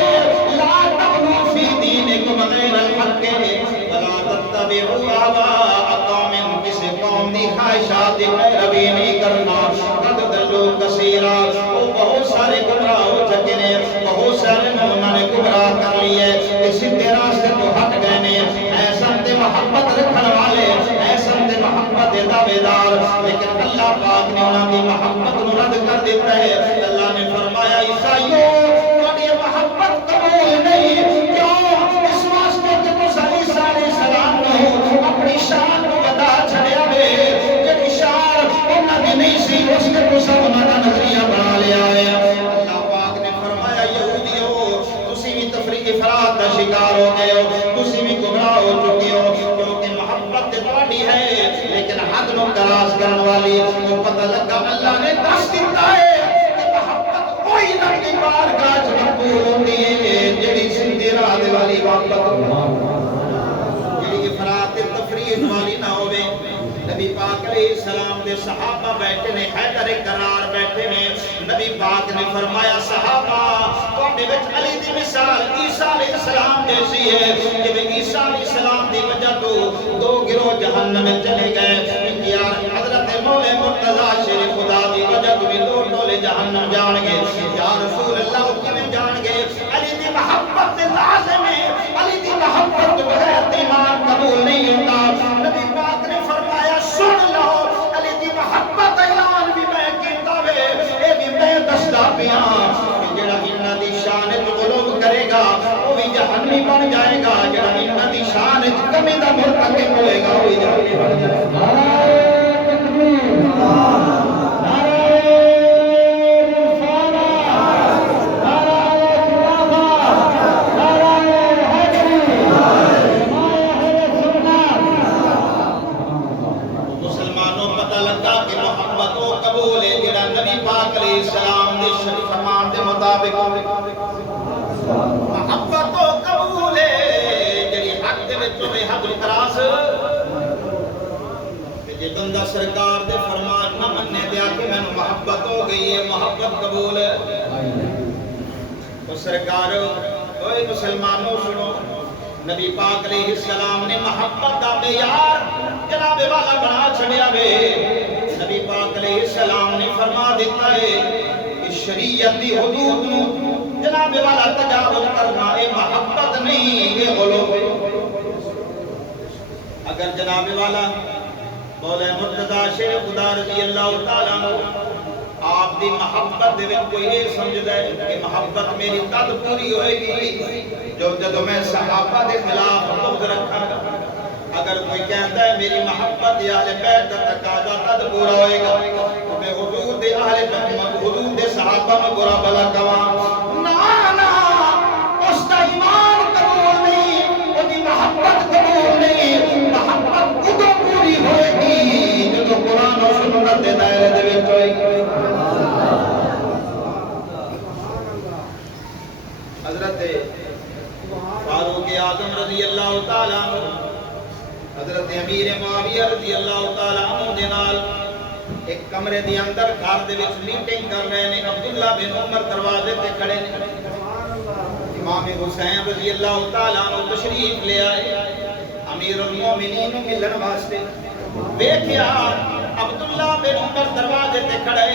تتبعوا آباء قوم، کسی قوم دی خواہشات کی پیروی نہیں کرنا، قد ضلوا کثیرا، وہ بہت سارے گمراہ ہو چکے نے، بہت سارے انہوں نے گمراہ کر لیے، کسی راستے تو ہٹ گئے نے، اے سمت محبت رکھن والے، اے سمت محبت دعوے دار، لیکن اللہ پاک نے انہوں کی محبت نو رد کر دیتا ہے۔ اللہ نے فرمایا عیسائیوں تہاڈی محبت قبول نہیں، کیوں؟ اس واسطے کہ تساں عیسیٰ علیہ السلام کو اپنی شان کو بتا چھڑیا وے، جڑی شان انہاں دی نہیں سی اس نے تساں انہاں دا نظریہ بنا لیا ہے۔ اللہ پاک نے فرمایا یہودیو تسی بھی تفریق افراط کا شکار ہو گئے ہو، تسی بھی گمراہ ہو چکے ہو، کیونکہ محبت تہاڈی ہے لیکن حد نو کراس کرن والی، وہ پتہ لگا اللہ نے دس دیتا ہے کہ محبت کوئی نہ کی بارگاہ وچ مقبول ہوندی ہے جڑی سیدھی راہ دے والی محبت جڑی افراط تفریط والی نہ ہوے۔ نبی پاک علیہ السلام دے صحابہ بیٹھے نے، حیدر کرار بیٹھے نے، نبی پاک نے فرمایا صحابہ تواڈے وچ علی دی مثال عیسیٰ علیہ السلام جیسی ہے، کہ عیسیٰ علیہ السلام دی وجہ تو دو گروہ جہنم میں چلے گئے، یار حضرت مولا مرتضی شیر خدا دی وجہ تو بھی دو ٹولے جہنم جان گے، یا رسول اللہ کیویں جان گے؟ علی دی محبت لازم ہے، علی دی محبت بغیر ایمان قبول نہیں ہوتا۔ نبی پاک نے فرمایا سن لو علی دی محبت اعلان بھی میں کیتا وے، اے بھی میں دسدا پیاں کہ جڑا انہاں دی شان وچ غلو کرے گا وہ بھی جہنمی بن جائے گا، جڑا انہاں دی شان وچ کمی دا مرتکب ہوئے گا وہ بھی جہنمی بن جائے گا۔ نعرہ تکبیر، نعرہ رسالہ، نعرہ خلافت، نعرہ حیدری، جماعت اہل سنت۔ مسلمانوں پتہ لگا کہ محبت و قبول ہے جڑا نبی پاک علیہ السلام دے شریف فرمان دے مطابق محبت و قبول ہے جڑی حق دے وچ ہوے حد کراس، تے جے بندہ سرکار دے فرمان نہ مننے دیا کہ مینوں محبت ہو گئی ہے، محبت قبول ہے، تو سرکار اوے مسلمانوں سنو، نبی پاک علیہ السلام نے محبت دا معیار جناب والا بنا چھڑیا وے۔ نبی پاک علیہ السلام نے فرما دیتا ہے کہ شریعت دی حدود نو جناب والا تجاوز کرنا اے محبت نہیں، یہ غلو ہے۔ اگر جناب والا مولا مرتضی شیر خدا رضی اللہ تعالیٰ عنہ آپ دی محبت دے وچ کوئی یہ سمجھدا ہے کہ محبت میری تد پوری ہوئے گی جو میں صحابہ دے خلاف بغض رکھاں گا، اگر کوئی کہتا ہے میری محبت اہل بیت دا تقاضا تد پورا ہوئے گا تو میں حضور دے اہل بیت حضور دے صحابہ میں برا بھلا کہواں، نا اس دا ایمان قبول نہیں، اس دی محبت قبول نہیں، محبت ادو پوری ہوئے گی جو قرآن و سنت دے دائرے دے وچ ہوئے گی۔ حضرت فاروق اعظم رضی اللہ تعالیٰ عنہ حضرت امیر معاویہ رضی اللہ تعالیٰ عنہ دے نال ایک کمرے دی اندر گھر دے وچ میٹنگ کر رہے نے، عبداللہ بن عمر دروازے تے کھڑے نے، امام حسین رضی اللہ تعالیٰ عنہ تشریف لے آئے امیر المومنین کو ملن واسطے، ویکھیا عبداللہ بن عمر دروازے تے کھڑے،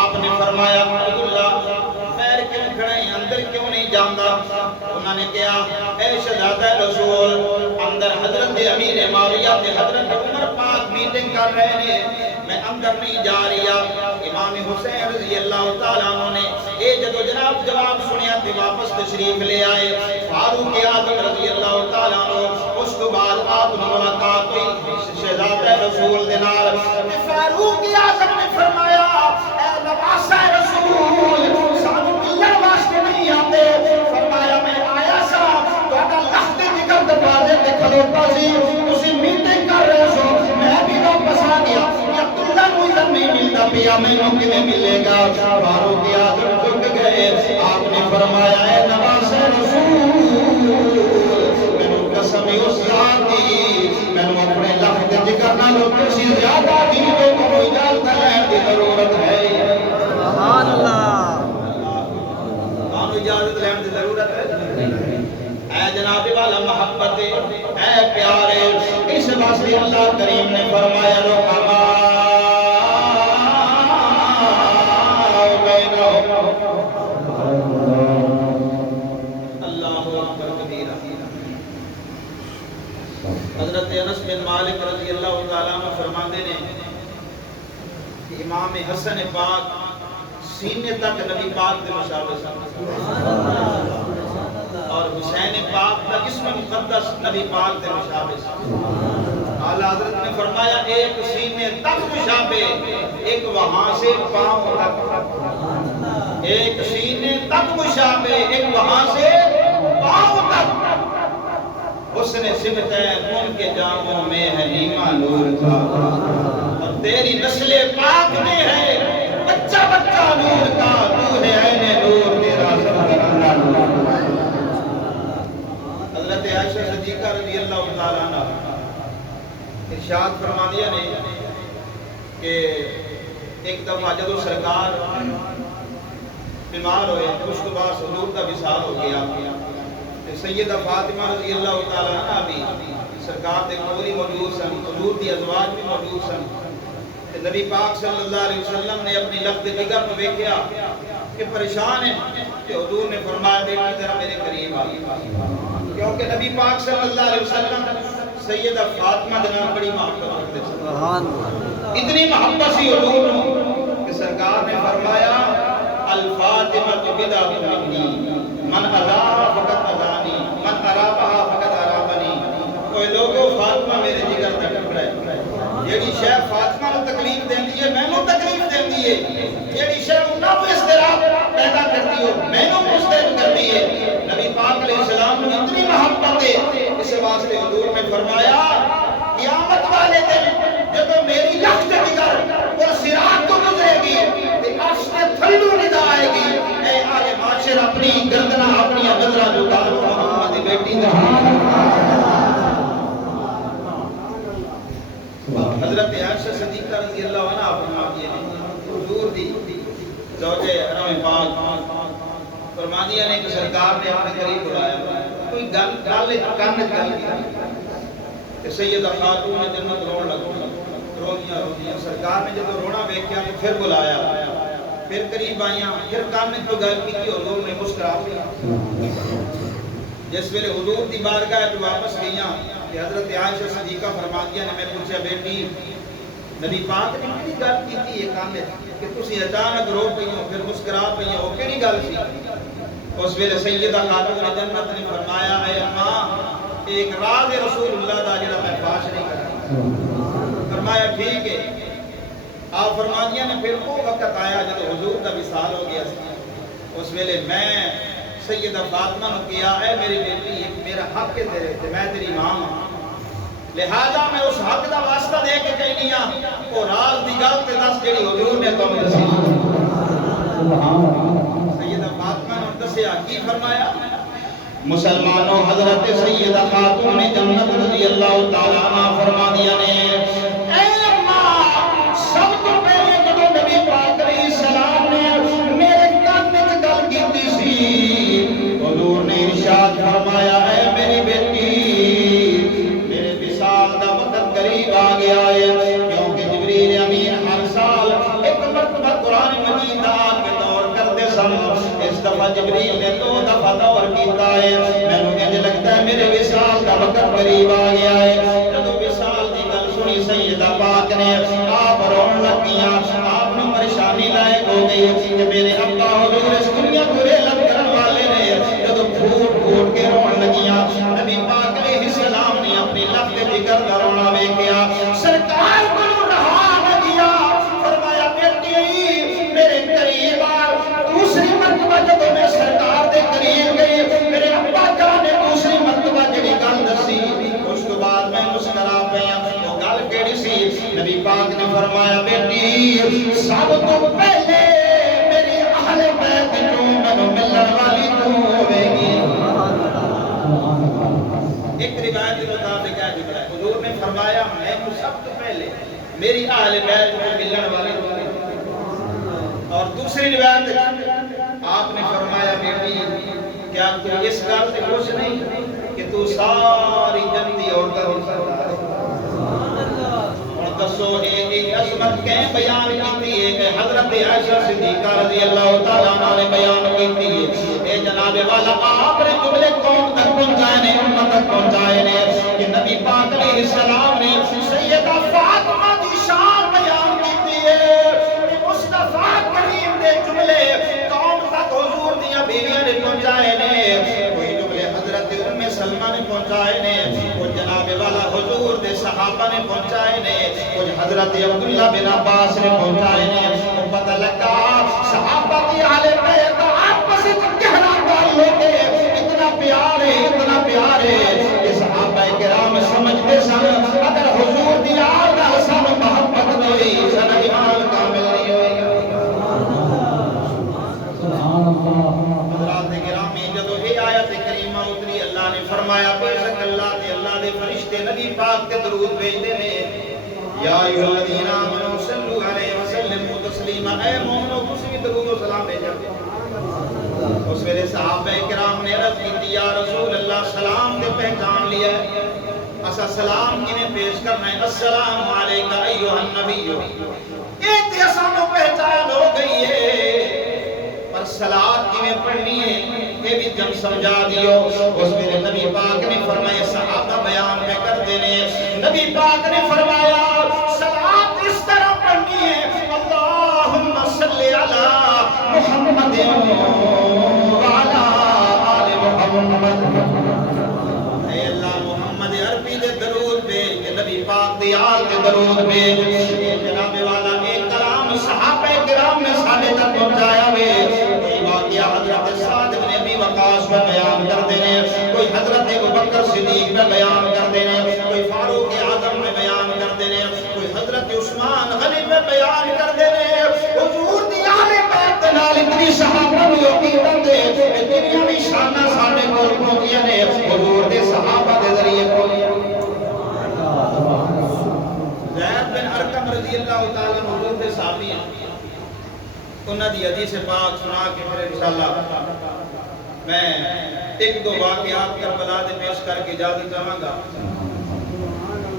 آپ نے فرمایا عبداللہ خیر کیوں کھڑے ہیں، اندر کیوں نہیں جاندا؟ انہوں نے کہا اے شہزادہ رسول اندر حضرت امیر معاویہ تے حضرت عمر پاک میٹنگ کر رہے ہیں، میں اندر نہیں جا رہا۔ امام حسین رضی اللہ تعالیٰ عنہ نے اے جدو جناب جواب سنیا تے واپس تشریف لے آئے۔ فاروق اعظم رضی اللہ تعالیٰ عنہ اس کو بعد آپ ملاقات ہوئی شہزادہ رسول دے نال، فاروق اعظم نے فرمایا اے نواسہ رسول سانو ملن واسطے نہیں آتے، فرمایا میں آیا سا تہاڈا لخت جگر دروازے تے کھلوتا سی، تسی میٹنگ کر رہے سو، میں بھی واپس آ گیا، عبداللہ کو ادھر نہیں ملتا پیا، مینوں کیویں ملے گا؟ فاروق اعظم جھک گئے، آپ نے فرمایا اے نواسہ رسول مینوں قسم اس ذات دی مینوں اپنے لخت جگر نالوں تسی زیادہ دین کو اجازت لین دی ضرورت ہے۔ سبحان اللہ، اجازت لین دی ضرورت ہے۔ اے جناب والا محبت اے پیارے اس واسطے اللہ کریم نے فرمایا حضرت انس بن مالک رضی اللہ تعالیٰ عنہ فرماتے ہیں کہ امام حسن پاک سینے تک نبی پاک کے مشابہ اور حسین پاک کا جسم مقدس نبی پاک کے مشابہ اعلیٰ حضرت نے فرمایا ایک سینے تک مشابہ ایک وہاں سے پاؤں تک، ایک سینے تک مشابہ ایک وہاں سے پاؤں تک، اس نے سمتیں ان کے جاموں میں ہے ایمان نور کا، اور تیری نسل پاک میں ہے بچہ بچہ نور کا، تو ہے عین نور تیرا سب اللہ نور۔ حضرت عائشہ صدیقہ رضی اللہ تعالیٰ عنہ ارشاد فرما دیا نے کہ ایک دفعہ جب سرکار بیمار ہوئے اس کے بعد حضور کا وصال ہو گیا، سیدہ فاطمہ رضی اللہ تعالیٰ عنہ بھی سرکار دے قبری موجود سن، حضور دی ازواج بھی موجود سن، نبی پاک صلی اللہ علیہ وسلم نے اپنی لفظ جگر کو دیکھا کہ پریشان ہے، کہ حضور نے فرمایا بیٹی ذرا میرے قریب آ، کیونکہ نبی پاک صلی اللہ علیہ وسلم سیدہ فاطمہ جناب بڑی محبت کرتے تھے، اتنی محبت سی حضور کہ سرکار نے فرمایا الفاطمہ بدعۃ منی من اذاها فقط اذانی من ارابها فقط ارابنی۔ کوئی لوگوں فاطمہ میرے جگر دا ٹکڑا ہے، جیڑی شے فاطمہ نو تکلیف دیندی ہے مینوں تکلیف دیندی ہے، جیڑی شے انہاں نوں اضطراب پیدا کردی ہے مینوں مضطرب کردی ہے۔ نبی پاک علیہ السلام نے اتنی محبت ہے، اس واسطے حضور نے فرمایا قیامت والے دن جب میری لخت جگر اور صراط کو گزرے گی تے عرش تے تھلوں ندا آئے گی، اے آل معاشر اپنی گردنہ اپنی نظرہ جھکا لو محمد دی بیٹی دا۔ حضرت عائشہ صدیقہ رضی اللہ عنہ فرماتی ہیں حضور دی زوجہ حرم پاک فرماتی ہیں کہ سرکار نے اپنے قریب بلایا، کوئی گل کان گل کی سیدہ خاتون جنت رون رویاں سرکار نے جب رونا دیکھا تو پھر بلایا، پھر قریب آئیاں، پھر کان نے کوئی گل کی حضور نے مسکرا دیا۔ جس ویلے حضور دی بارگاہ جو واپس گئیاں کہ حضرت عائشہ صدیقہ فرماتی نے میں پوچھا بیٹی نبی پاک نے کیڑی گل کیتی ہے کان کہ تسی اچانک رو پئی ہو پھر مسکرا پئی ہو، وہ کیڑی گل سی؟ اس ویلے سیدہ خاتون جنت نے فرمایا اے اماں ایک راز رسول اللہ دا جڑا میں فاش نہیں کرتا۔ فرمایا ٹھیک ہے۔ آپ فرمانیاں نے پھر وہ وقت آیا جب حضور کا وصال ہو گیا، اس ویلے میں سیدہ فاطمہ نے کیا اے میری بیٹی ایک میرا حق ہے تیرے تے میں تیری ماں ہوں، لہذا میں اس حق دا واسطہ دے کے کہنی ہاں وہ راز دی گل تے دس جڑی حضور نے تمہیں دسی۔ سیدہ فاطمہ نے دسیا کی فرمایا مسلمانوں حضرت سیدہ خاتون جنت رضی اللہ تعالی عنہ فرما دیا نے اے اماں سب تو پہلے جب نبی پاک علیہ السلام نے میرے کان وچ گل کیتی سی حضور نے ارشاد فرمایا اے میری بیٹی میرے وصال دا وقت قریب آ گیا ہے، کیونکہ جبریل امین ہر سال ایک مرتبہ قرآن مجید آ کے دور کرتے سن، اس دفعہ جبریل نے 2 دفعہ دور کیتا ہے، میں مجھے لگتا ہے میرے وصال کا وقت قریب آ گیا ہے۔ جب وصال دی گل سنی سیدہ پاک نے آپ رون لگیاں، آپ نے پریشانی لائق ہو گئی کہ میرے ابا حضور اس دنیا کو ریلت کرن والے نے، جب پھوٹ پھوٹ کے رون لگیاں نبی پاک علیہ السلام نے اپنی لفظ ذکر کا رونا ویکھیا، سرکار کو رہا نہ گیا، فرمایا بیٹی میرے قریب آ۔ دوسری مرتبہ جب میں سرکار دے قریب گئی میرے ابا جان نے دوسری مرتبہ جڑی گل دسی اس کے بعد میں مسکرا پیا، وہ گل کیڑی سی؟ نبی پاک نے فرمایا بیٹی سب تو پہلے میری اہل بیت جو مینوں ملن والی تو ہوے گی۔ ایک روایت کے مطابق ہے حضور نے فرمایا میں سب تو پہلے میری اہل بیت کو ملن والی تو، اور دوسری روایت آپ نے فرمایا بیٹی کیا تو اس گل سے خوش نہیں کہ تو ساری جنتی کہیں بیان کیتی ہے کہ حضرت عائشہ صدیقہ رضی اللہ تعالیٰ عنہ نے بیان کیتی ہے اے جناب والا آپ نے جملے قوم تک پہنچائے نے امت تک پہنچائے نے کہ نبی پاک علیہ السلام نے سیدہ فاطمہ دی شان بیان کیتی ہے کہ مصطفیٰ کریم دے جملے قوم تک حضور دیا بیویاں نے پہنچائے نے کوئی جملے حضرت ام سلمہ نے پہنچائے نے کچھ جناب والا حضور دے صحابہ نے پہنچائے نے کچھ حضرت عبداللہ بن عباس نے پہنچائے نے تو پتہ لگا صحابہ کی اہل بیت آپس میں گہرا تعلق ہے اتنا پیار ہے کہ صحابہ کرام سمجھتے سن اگر حضور دی آل نال سن محبت ہوئی سن ایمان کامل نہیں ہوئی حضرات گرامی جدو یہ آیت کریمہ اتری اللہ نے فرمایا بے شک اللہ دے فرشتے نبی پاک کے درود بھیجتے نے یا ایھا الذین آمنوا صلوا علیہ وسلموا تسلیما اے مومنو تسی بھی درود و سلام بھیجو اس ویلے صحابہ کرام نے عرض کی یا رسول اللہ سلام دے پہچان لیا ہے اسا سلام کیویں پیش کرنا ہے السلام علیکہ ایھا النبی یہ تے اسانو پہچان ہو گئی ہے پر صلات کیویں پڑھنی ہے یہ بھی جب سمجھا دیو اس ویلے نبی پاک نے فرمایا صحابہ بیان پہ کر دینے نبی پاک نے فرمایا صلات اس طرح پڑھنی ہے اللہم صلی علی محمد وعلی آل محمد اے اللہ محمد عربی دے درود بھیج نبی پاک دی آل دے درود بھیج جناب والا ایک کلام صحابہ کرام نے ساڑھے تک پہنچایا ہوئے واقعہ حضرت سعد بن ابی وقاص میں بیان کر دینے کوئی حضرت ابوبکر صدیق میں بیان کر دینے کوئی فاروق اعظم میں بیان کر دینے کوئی حضرت عثمان غنی میں بیان کر دینے حضور دی آل بیت نال اتنی صحابہ نو عقیدت دے دنیا میں شانہ ساڑھے کول پہنچیا نے حضور دے صحابہ دے ذریعے پہنچیا زید بن ارقم رضی اللہ تعالیٰ حضور دے صحابی ہیں انہاں دی حدیث پاک سنا کے پھر انشاءاللہ میں ایک دو واقعات کربلا دے پیش کر کے اجازت چاہوں گا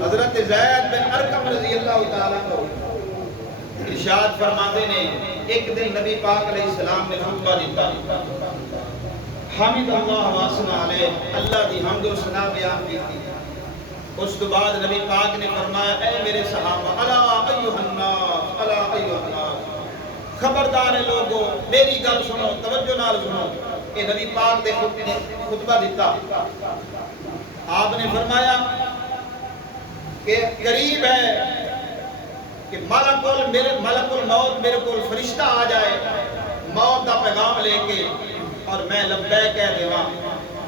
حضرت زید بن ارقم رضی اللہ تعالیٰ کو ارشاد فرماتے نے ایک دن نبی پاک علیہ السلام نے خطبہ دیتا حمد اللہ واسنا علیہ اللہ دی حمد و ثنا بیان کی تھی اس کے بعد نبی پاک نے فرمایا اے میرے صحابہ الا ایھا الناس خبردار لوگو میری گل سنو توجہ نال سنو کہ نبی پاک نے خطبہ دیتا آپ نے فرمایا کہ قریب ہے کہ ملک الموت میرے کو فرشتہ آ جائے موت دا پیغام لے کے اور میں لبیک کہہ دیواں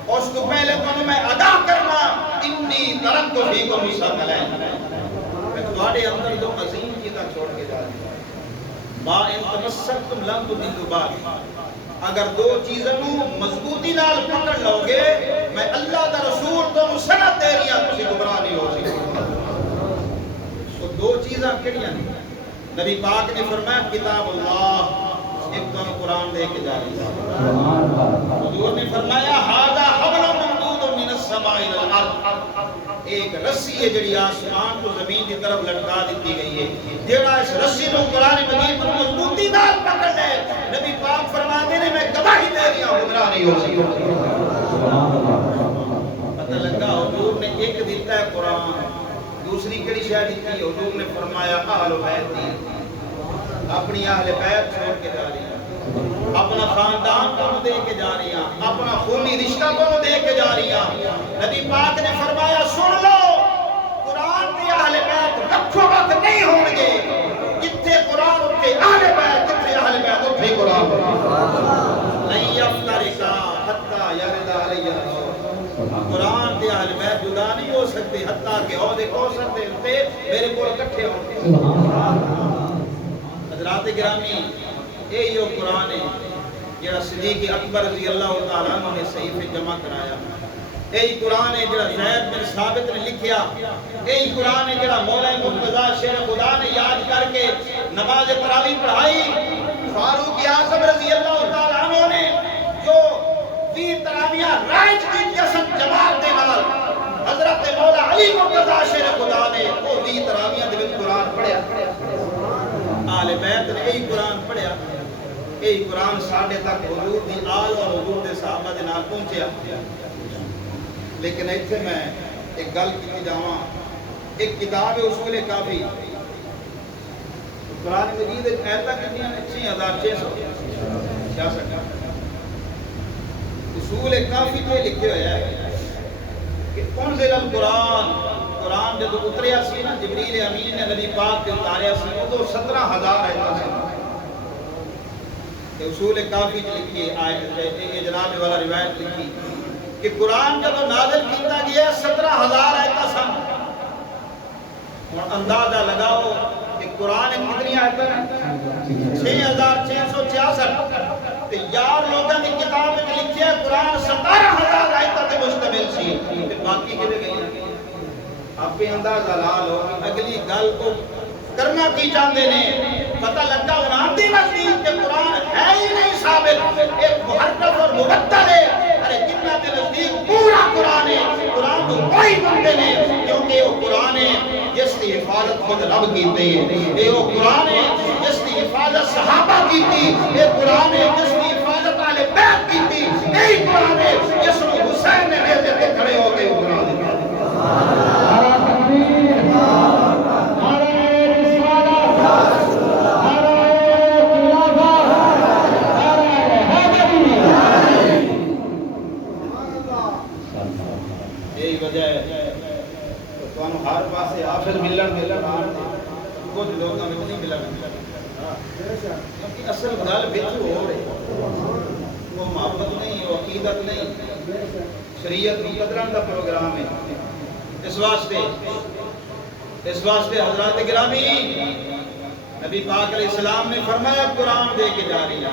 اس کو پہلے تو میں آگاہ کرنا انی ترکت فیکم ثقلین میں تمہارے اندر دو عظیم چیزاں چھوڑ کے جا رہا ہوں ما ان تمسکتم لن تضلوا بعد اگر دو چیزوں مضبوطی نال پکڑ لو گے میں اللہ دا رسول تو سنت دے رہی ہوں تسی گمراہ نہیں ہو سکتے تو دو چیزاں کیڑیاں نے نبی پاک نے فرمایا کتاب اللہ ایک تو قرآن دے کے جا رہی ہے حضور نے فرمایا ھذا حبل ممدود من السماء الى الارض ایک رسی ہے جڑی آسمان کو زمین کی طرف لٹکا دیتی گئی ہے جڑا اس رسی کو قرآن مجید پر مضبوطی نال پکڑ لے نبی پاک فرماتے ہیں میں گواہی دے رہا ہوں گمراہ نہیں ہو سکتا پتہ لگا حضور نے ایک دیتا ہے قرآن دوسری کڑی شاید دیتی ہے حضور نے فرمایا اہل بیت اپنی اہل بیت چھوڑ کے جا رہی ہیں اپنا خاندان کو دے کے جا رہی ہیں اپنا خونی رشتہ کو دے کے جا رہی ہیں نبی پاک نے فرمایا سن لو قرآن کی اہل بیت رکھو وقت نہیں ہوں گے جتنے قرآن کے اہل بیت جتنے اہل بیت اتنے قرآن نہیں یفترقا حتی یرد علی الرسول قرآن کے اہل بیت جدا نہیں ہو سکتے حتیٰ کہ عہدے کوثر دے میرے کو اکٹھے ہوں گے حضرات گرامی یہ قرآن ہے جڑا صدیق اکبر رضی اللہ تعالیٰ عنہ نے صحیفے جمع کرایا یہی قرآن ہے جڑا زید بن ثابت نے لکھیا یہی قرآن ہے جڑا مولا مرتضیٰ شیر خدا نے یاد کر کے نماز تراویح پڑھائی فاروق اعظم رضی اللہ تعالیٰ عنہ نے جو 20 تراویح رائج کی جسم جماعت دے نال حضرت مولا علی مرتضیٰ شیر خدا نے وہ 20 تراویح دے وچ قرآن پڑھیا یہ قرآن ساڑھے تک حضور دی آل اور حضور دے صحابہ دے نال پہنچیا. لیکن ایتھے میں ایک گل کی جاواں، ایک کتاب ہے اصول کافی. قرآن مجید آیتاں کتنی ہیں؟ 6666. اصول کافی تے لکھے ہوئے ہیں کہ انزل القرآن، قرآن جب اتریا سی نا، جبریل امین نے نبی پاک کے اتاریا سی، وہ تو 17,000 آیتاں سی. اصول کافی جو لکھی آیت، یہ جناب والا روایت لکھی کہ قرآن جب نازل کیتا گیا 17,000 آیتاں سن. اور اندازہ لگاؤ کہ قرآن کتنی آیتاں ہیں؟ 6,666. تو یار لوگوں کی کتاب میں لکھی ہے قرآن 17,000 آیتاں تے مشتمل سی، تے باقی کدے گئی؟ آپ پہ اندازہ لا لو کہ اگلی گل کو کرنا کی چاہتے ہیں. پتہ لگتا انہاں دی نزدیک کہ قرآن ہے ہی نہیں ثابت، ایک محرف اور مبتل ہے. ارے جنہ کے نزدیک پورا قرآن ہے، قرآن تو کوئی بندے نہیں، کیونکہ وہ قرآن ہے جس کی حفاظت خود رب کیتے ہیں. یہ وہ قرآن ہے جس کی حفاظت صحابہ کیتی، یہ قرآن ہے جس کی حفاظت اہل بیت کیتی. یہی قرآن ہے جس کو حسین نے نیزے پہ کھڑے ہو کے قرآن دیا. یہی وجہ ہے تو ہر پاسے حافظ ملن کچھ لوگوں میں نہیں ملن، کیونکہ اصل گل بچ ہو رہی، وہ محبت نہیں، وہ عقیدت نہیں، شریعت کی قدران کا پروگرام ہے. اس واسطے حضرات گرامی نبی پاک علیہ السلام نے فرمایا قرآن دے کے جا رہی ہے،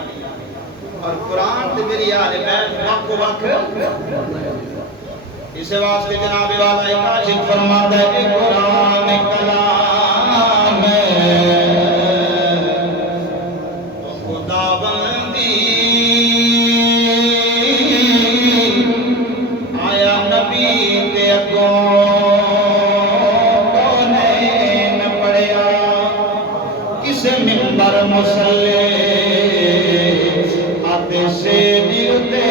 اور قرآن تے میری اہل بیت وقت وقت. اس واسطے جناب والا ایک عاشق فرماتا ہے کہ قرآن کلام ہے خدا بندی، آیا نبی تے اگوں کونے نہ پڑیا، کسے منبر مسلے آتے سے دیتے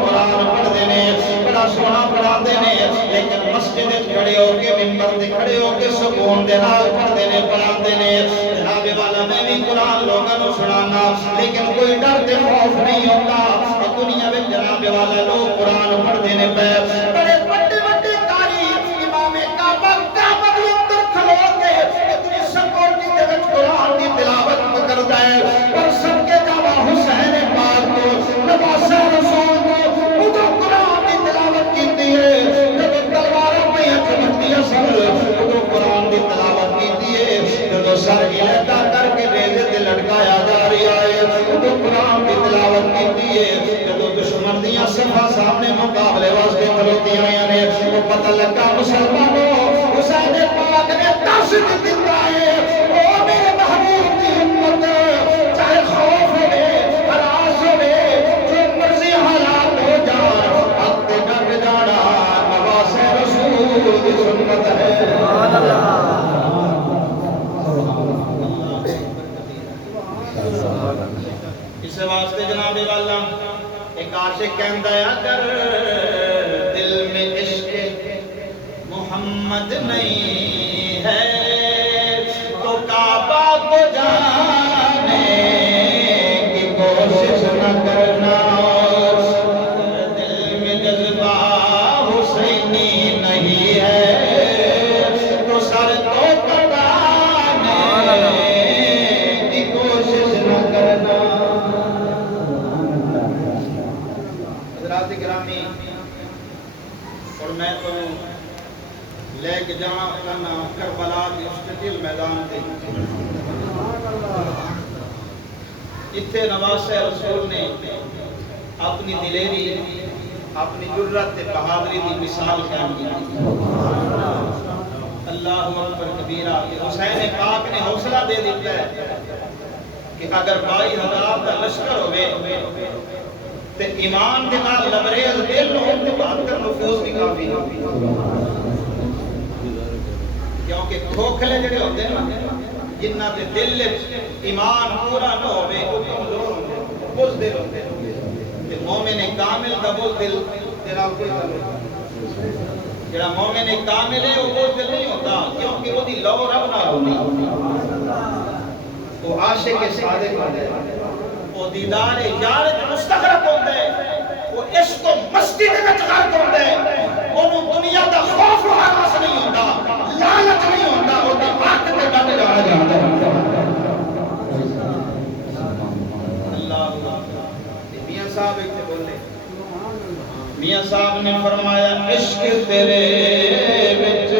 قرآن پڑھ دینے، بڑا سونا پڑھا دینے، لیکن مسجد کھڑے ہو کے منبر دے کھڑے ہو کے سکون دے نال پڑھ دینے پڑھا دینے. جناب والا میں بھی قرآن لوگوں کو سنانا، لیکن کوئی ڈر تے خوف نہیں ہوتا. دنیا میں جناب والا لوگ قرآن پڑھ دینے پہ بڑے بڑے بڑے قاری امام کعبہ کے اندر کھلو کے اتنی سکونی دے وچ قرآن دی تلاوت کردا ہے. اور سب کے جاوا حسین پاک کو نواز رسول سر علیحدہ کر کے ریزے تے لٹکایا جا رہا ہے، تو قرآن کی تلاوت کیتی ہے. جب دشمن دیاں صفحہ سامنے مقابلے واسطے کھلوتی ہوئے نے، وہ پتہ لگا مسلمانوں حسین پاک نے تاثر دیتا ہے. او میرے محبوب کی امت، چاہے خوف ہوئے ہراس ہوئے جو مرضی حالات ہو جان، حق تے ڈٹ جانا نواز رسول کی سنت ہے. سبحان اللہ. اس واسطے جناب والا ایک عاشق کہندا ہے اگر دل میں عشق محمد نہیں ہے تو کعبہ کو جانے کی کوشش نہ کرنا. دل میں جذبہ حسینی نہیں ہے تو سر کو کٹانے کی کوشش نہ کرنا. حضرات گرامی، اور میں تو لے کے جانا کرنا کربلا کی مستقل میدان دے. اتنے نواز رسول نے اپنی دلیری، اپنی جرت بہادری کی مثال قائم کی. اللہ اکبر کبیرہ. حسین پاک نے حوصلہ دے دیتا ہے کہ اگر 22,000 کا لشکر ہوئے تے ایمان دے نال لبریز دل ہون تے بہتر نفوذ بھی کافی کیونکہ کھوکھلے جڑے ہوندے نا جنہ دے دل ایمان پورا نہ ہوے او کمزور ہوندے بزدل ہوندے تے مومن کامل دا بزدل دے نال کوئی تعلق جڑا مومن کامل ہے وہ بزدل نہیں ہوتا کیونکہ وہ دی لو رب نال ہوندی وہ عاشق صادق ہوندے وہ دیدار یار مستغرق ہوندے وہ عشق و مستی دے وچ غرق ہوندے اونوں دنیا دا خوف و ہراس نہیں ہوندا لعنت نہیں ہوندا او دی حق تے ڈٹ جانا جاندا اللہ میاں صاحب ایتھے بولے میاں صاحب نے فرمایا عشق تیرے وچ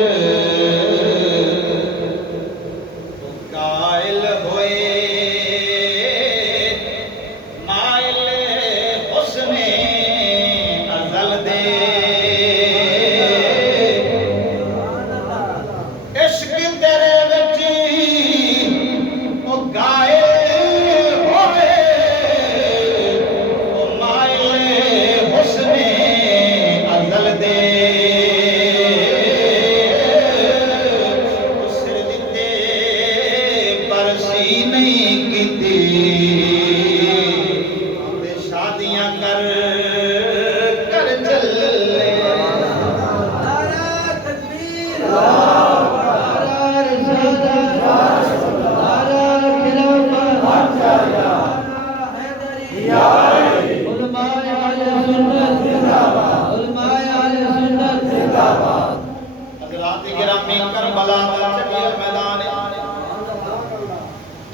قائل ہوئے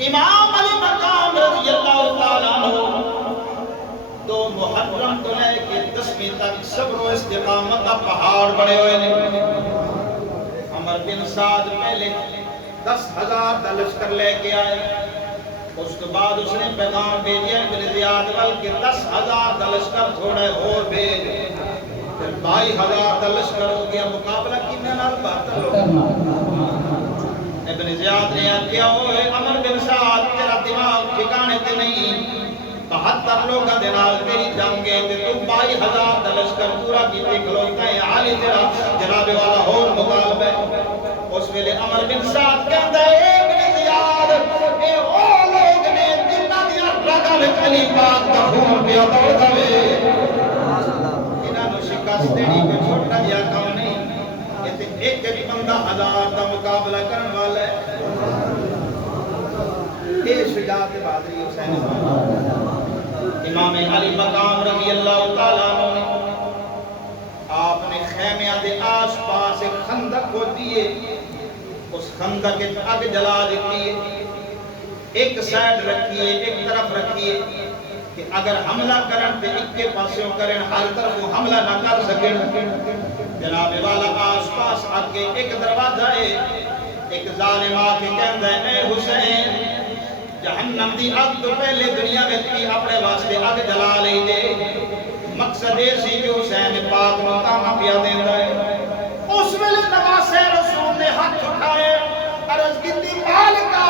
امام علی مقام رضی اللہ تعالیٰ عنہ 2 محرم تو لے کے 10ویں تک صبر و استقامت کا پہاڑ بڑے ہوئے نے عمر بن سعد پہلے 10,000 دا لشکر لے کے آئے اس کے بعد اس نے پیغام بھیجیا ابن زیاد وال کہ 10,000 دا لشکر تھوڑے اور بھیج پھر 22,000 دا لشکر ہو گیا مقابلہ کتنے نال 72 لوگ ابن زیاد نے کیا ہوئے عمر بن سعد تیرا دماغ ٹھکانے تے نہیں 72 لوگاں دے نال تیری جنگیں تے تو 22,000 دا لشکر پورا کیتے کھلوتا ہے عالی تیرا جناب والا اور مطالبہ ہے اس ویلے عمر بن سعد کہندا ہے ابن زیاد اے او لوگ نے جنہاں دی رگاں وچ علی پاک دا خون پیا دوڑدا وے انہاں نو شکست دینی کوئی چھوٹا جہا کام نہیں ایک بندہ 1000 دا مقابلہ کرن والا ہے اے شجاعت بہادری حسین امام علی مقام رضی اللہ تعالیٰ عنہ آپ نے خیمیاں دے آس پاس ایک خندق ہوتی ہے اس خندق کے اگ جلا دیتی ہے ایک سائڈ رکھیے ایک طرف رکھیے کہ اگر حملہ کرن تے ایک کے پاسوں کرن ہر طرف وہ حملہ نہ کر سکن جناب والا آس پاس آگے ایک دروازہ ہے ایک ظالم آکے کہندا ہے اے حسین جہنم دی آگ تو پہلے دنیا میں تھی اپنے واسطے آگ جلا لئی دے مقصد یہ سی کہ حسین پاک مقام پیا دیندا ہے اس ویلے نواسے رسول نے ہاتھ اٹھائے عرض کیتی مالکا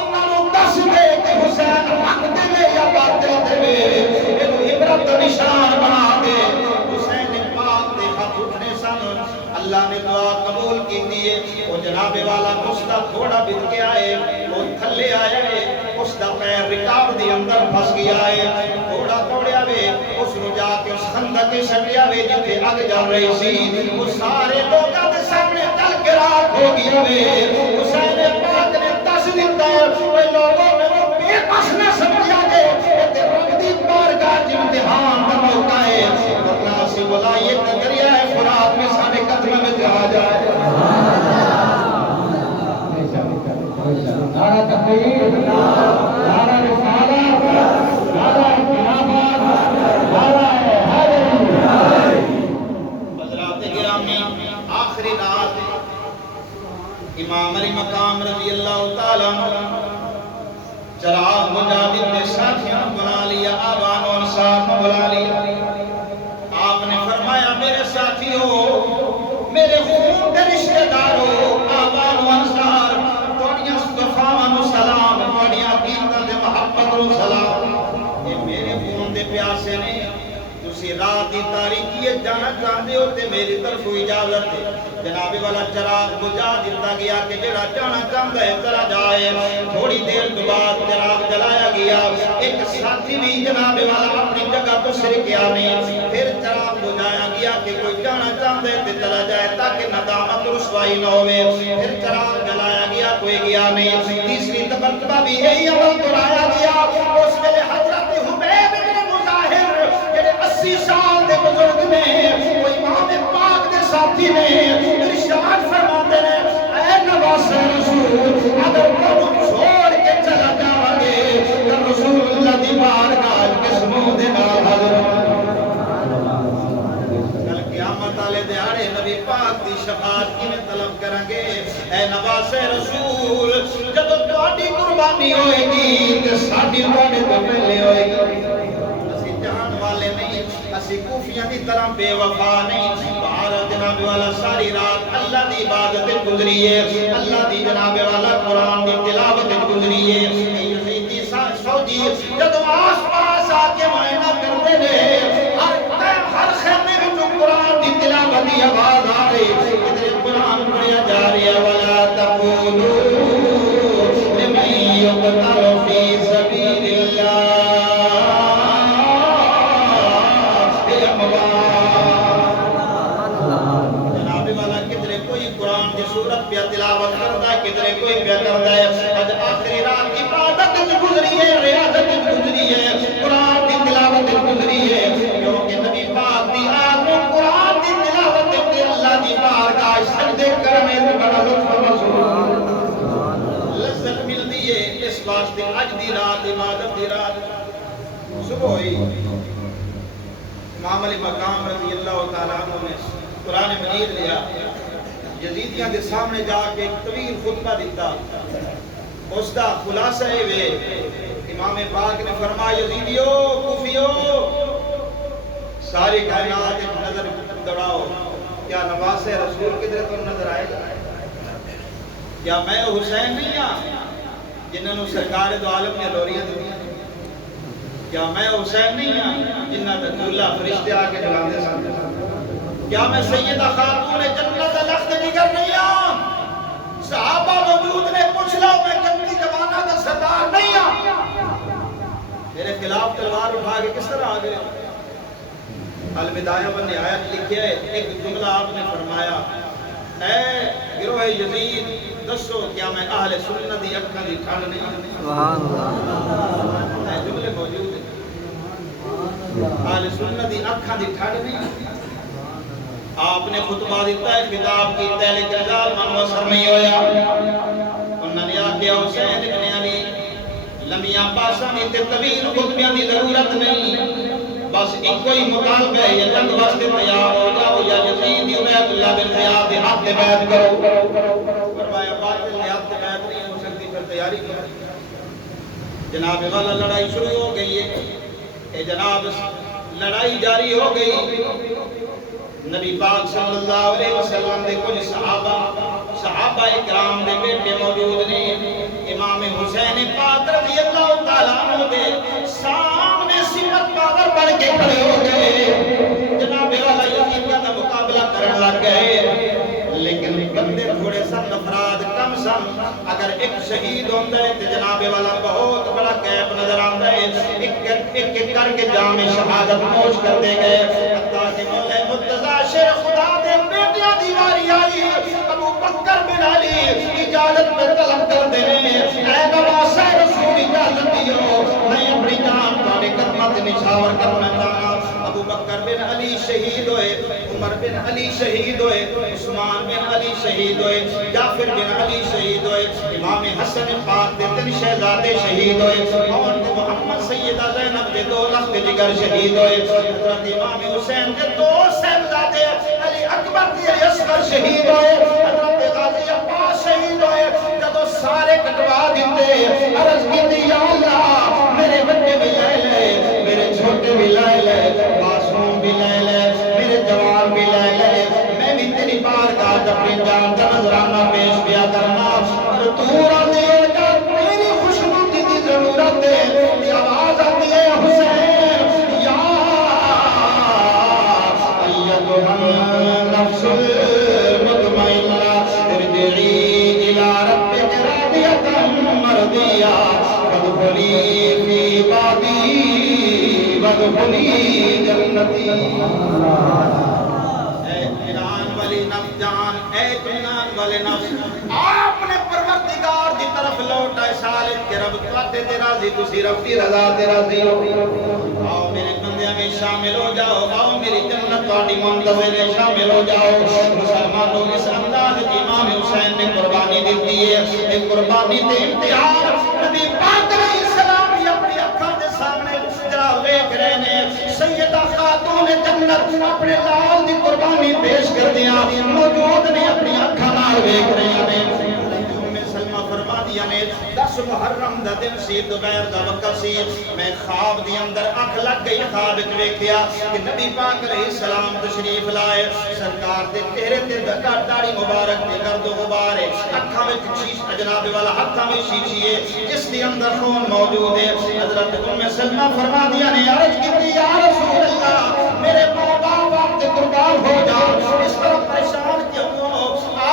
انہاں نوں دس دے کہ حسین حق دے یا باطل دے اینو عبرت نشان بنا دے اللہ نے دعا قبول کی دیئے وہ جناب والا مستہ تھوڑا بد کے آئے وہ تھلے آئے اس دا پیر رکاب دی اندر پھس گیا ہے تھوڑا توڑیا وے اس رو جا کے اس خندق کے سٹیا وے جتے اگ جل رہی سی وہ سارے لوگاں دے سامنے تل کے راک ہو گیا وے حسین پاک نے دس دیتا ہے وہ لوگوں میں وہ بے بس نہ سمجھا گے تے رب دی بارگاہ امتحان کا موقع ہے اللہ سے بلائیے دریائے فرات میں سارے قدمہ میں جا جائے نعرہ تکبیر نعرہ رسالت نعرہ خلافت نعرہ حیدری حضرات گرامی آخری رات امام علی مقام رضی اللہ تعالیٰ چراغ مجاہد نے ساتھیوں بنا لیا آبان و انصار کو بلا لیا آپ نے فرمایا میرے ساتھیوں میرے خون کے رشتہ داروں آبان و انصار توڑیاں صفاوان و سلام توڑیاں عقیدت دے محبت و سلام یہ میرے خون دے پیاسے نے تسی رات دی تاریکی جانا چاہتے ہو تے میری طرف اجازت ہے جناب والا چراغ بجھا دیتا گیا کہ جڑا جانا چاہتا ہے چلا جائے تھوڑی دیر کے بعد چراغ جلایا گیا ایک ساتھی بھی جناب والا اپنی جگہ تو سرکیا نہیں پھر چراغ بجھایا گیا کہ کوئی جانا چاہتا ہے تے چلا جائے تاکہ ندامت رسوائی نہ ہوئے پھر چراغ جلایا گیا کوئی گیا نہیں تیسری مرتبہ بھی یہی عمل دہرایا گیا اس ویلے حضرت حبیب بن مظاہر 80 سال دے بزرگ نے وہ امام پاک دے ساتھی نے ارشاد فرماتے ہیں اے نواز رسول اگر کو چھوڑ کے چلا جاؤ گے تو رسول اللہ دی بارگاہ کس منہ دے نال حاضر کل قیامت والے دیہاڑے نبی پاک دی شفاعت کیویں طلب کریں گے اے نواز رسول جب تہاڈی قربانی ہوئے گی تے ساڈی تہاڈے تو پہلے ہوئے گی جہان والے نہیں اسی کوفیاں دی طرح بے وفا نہیں باہر جناب والا ساری رات اللہ دی عبادت گزری ہے اللہ دی جناب والا قرآن دی تلاوت گزری ہے یزیدی فوجی جب آس پاس آ کے معائنہ کرتے رہے ہر خیمے میں قرآن دی تلاوت دی آواز آ رہی ادھر قرآن پڑھیا جا رہی ہے ولا تقولوا لمن يقتل في سبيل الله سورت پہ تلاوت کرتا ہے کدھرے کوئی پہ کرتا ہے آج آخری رات عبادت گزری ہے ریاضت گزری ہے قرآن کی تلاوت گزری ہے کیونکہ نبی پاک دی آگ میں قرآن کی تلاوت تے اللہ دی بارگاہ سجدے کرنے تے بڑا لطف محسوس لذت ملتی ہے اس واسطے اج دی رات عبادت دی رات صبح ہوئی امام علی مقام رضی اللہ تعالیٰ عنہ نے قرآن مجید لیا یزیدیاں دے سامنے جا کے ایک طویل خطبہ دیتا اس دا خلاصہ ہے امام پاک نے فرمایا یزیدیو کوفیو ساری کائنات ایک نظر دوڑاؤ کیا نواز رسول کدھر تو نظر آئے گا کیا میں حسین نہیں ہاں جنہوں نے سرکار دو عالم نے لوریاں دی کیا میں حسین نہیں ہاں جنہاں تے اللہ فرشتے آ کے جلاندے سن کیا میں سیدہ خاتون جنت لخت نگر نہیں ہوں صحابہ موجود نے پوچھ لو میں جنتی جوانہ دا سردار نہیں ہوں میرے خلاف تلوار اٹھا کے کس طرح آگئے البدایہ و نہایت لکھے ایک جملہ آپ نے فرمایا اے گروہ یزید دسو کیا میں اہل سنت دی اکھاں دی ٹھنڈ نہیں ہوں سبحان اللہ جملے موجود ہیں اہل سنت دی اکھاں دی ٹھنڈ نہیں ہوں آپ نے خطبہ دیتا ہے خطاب کی تحلیق رجال من وصر نہیں ہویا انہوں نے آکیا حسین ابن علی لمیاں پاسانی تے طویل خطبیاں دی ضرورت نہیں بس ایک کوئی مطالبہ ہے یا جنگ واسطے تیار ہو جاؤ یا یزید عبید اللہ بن زیاد دے حق بیعت کرو فرمایا باطل نے حق بیعت نہیں ہو سکتی پھر تیاری کرو جناب والا لڑائی شروع ہو گئی ہے اے جناب لڑائی جاری ہو گئی نبی پاک صلی اللہ علیہ وسلم دے کچھ صحابہ اکرام دے بیٹے موجود نے امام حسین پاک رضی اللہ تعالیٰ عنہ دے سامنے سمت پاور بڑھ کے کھڑے ہو گئے جناب والا یزیدیہ دا مقابلہ کرن لگ گئے لیکن بندے تھوڑے سن افراد کم سن اگر ایک شہید ہوتا ہے تو جناب والا بہت بڑا کیپ نظر آتا ہے ایک کر کے جام شہادت نوش کرتے گئے حتیٰ کہ مولا مرتضیٰ شیر خدا دے بیٹیاں دیواری آئی ابو بکر بن علی اجازت میں طلب کر دے اے نواز رسول اجازت دیو میں اپنی جان تھوڑے قدمت نشاور کرنا چاہا ابو بکر بن علی شہید ہوئے عمر بن علی شہید ہوئے عثمان بن علی شہید ہوئے جعفر بن علی شہید ہوئے امام حسن پاک دے تن شہزادے شہید ہوئے اور محمد سیدہ زینب دے 2 لخت جگر شہید ہوئے حضرت امام حسین دے 2 شہزادے علی اکبر دے اصغر شہید ہوئے حضرت غازی عباس شہید ہوئے جب سارے کٹوا دیتے عرض کی تھی یا اللہ میرے بچے بھی لے لے میرے چھوٹے بھی لے لے معصوم بھی لے لے میرے جوان بھی لے لے میں بھی تیری بارگاہ اپنی جان کا نظرانہ پیش کیا کرنا تو راضی ہو جا تیری خوشنودی کی ضرورت ہے یہ آواز آتی ہے حسین یا ادخلی فی عبادی وادخلی جنتی۔ اے اطمینان والی نفس جان، اے اطمینان والے نفس، آپ نے پروردگار دی طرف لوٹا سالت کے رب تے راضی، تسی رب دی رضا تے راضی ہو۔ آؤ میرے بندے میں شامل ہو جاؤ، آؤ میری جنت تہاڈی منتظر ہے، شامل ہو جاؤ۔ مسلمانوں اس انداز کی امام حسین نے قربانی دیتی ہے، ایک قربانی دے امتحان نبی پاک علیہ السلام بھی اپنی اکھاں دے سامنے جناب دیکھ رہے ہیں۔ سیدہ خاتون جنت اپنے لال دی قربانی پیش کر دیا، موجود نے اپنی اکھاں نال دیکھ رہے ہیں۔ فرما دیا نے 10 محرم دا دن سی، دوپہر دا وقت سی، میں خواب دی اندر اکھ لگ گئی، خواب وچ ویکھیا کہ نبی پاک علیہ السلام تشریف لائے، سرکار دے چہرے تے داڑھی مبارک تے گرد و غبار ہے، اکھاں وچ شیشہ جناب والا ہاتھاں وچ شیشی ہے جس دے اندر خون موجود ہے۔ حضرت ام سلمہ فرما دیا نے عرض کی یا رسول اللہ میرے ماں باپ آپ تے قربان ہو جاؤ، اس طرح پریشان کیوں ہو؟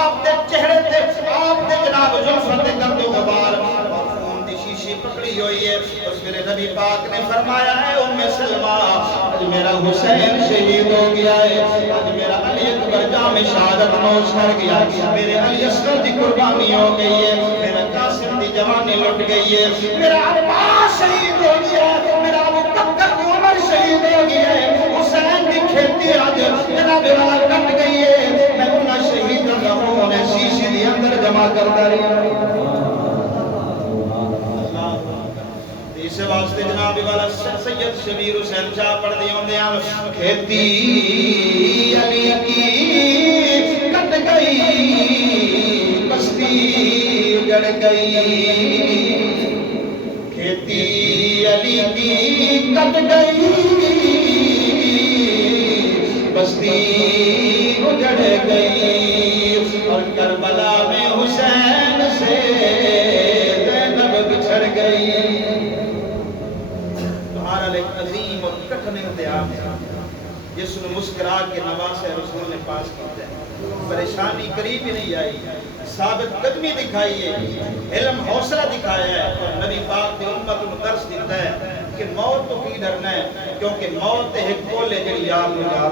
آپ دے چہرے تے آپ دے جناب زلفت گرد و غبار خون دی شیشی پکڑی ہوئی ہے۔ اس میرے نبی پاک نے فرمایا ہے ام سلمہ آج میرا حسین شہید ہو گیا ہے، آج میرا علی اکبر جام شہادت نوش کر گیا، میرے علی اصغر دی قربانی ہو گئی ہے، میرا قاسم دی جوانی لٹ گئی ہے، میرا عباس شہید ہو گیا ہے، میرا ابو بکر دی عمر شہید ہو گیا ہے، حسین دی کھیتی آج جناب والا کٹ گئی ہے، میں انہاں شہیدوں دا خون شیشے دی اندر جمع کرتا رہی۔ اس واسطے جناب والا سید شبیر حسین شاہ پڑھ دی ہوندے ہیں، کھیتی علی کی کٹ گئی بستی اجڑ گئی، کھیتی علی کی کٹ گئی بستی اجڑ گئی، اور کربلا میں حسین سے زینب بچھڑ گئی۔ ایک عظیم اور کٹھن امتحان ہے جس نے مسکرا کے نواسے رسول نے پاس کیتا ہے، پریشانی قریب ہی نہیں آئی، ثابت قدمی دکھائی ہے، علم حوصلہ دکھایا ہے، اور نبی پاک نے امت کو درس دیتا ہے کہ موت تو کی ڈرنا ہے کیونکہ موت ایک کولے جڑی یار نو یار۔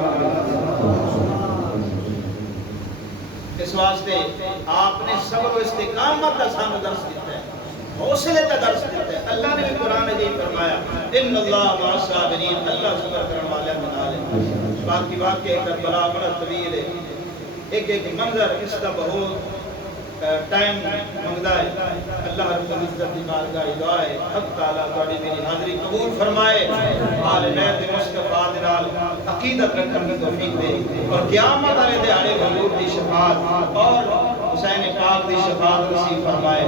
اس واسطے آپ نے صبر و استقامت کا سانو درس دیتا ہے، حوصلے کا درس دیتا ہے۔ اللہ نے بھی قرآن میں یہی فرمایا ان اللہ مع الصابرین، اللہ صبر کرنے والے میں نال ہے۔ باقی واقعہ کربلا بڑا طویل ہے، ایک ایک منظر اس کا بہت ٹائم منگتا ہے۔ اللہ رب العزت کی بارگاہ دعا ہے حق تعالیٰ تہاڈی میری حاضری قبول فرمائے، آل بیت مصطفیٰ دے نال عقیدت رکھن کی توفیق دے، اور قیامت والے دیہاڑے حضور دی شفاعت اور حسین پاک دی شفاعت نصیب فرمائے۔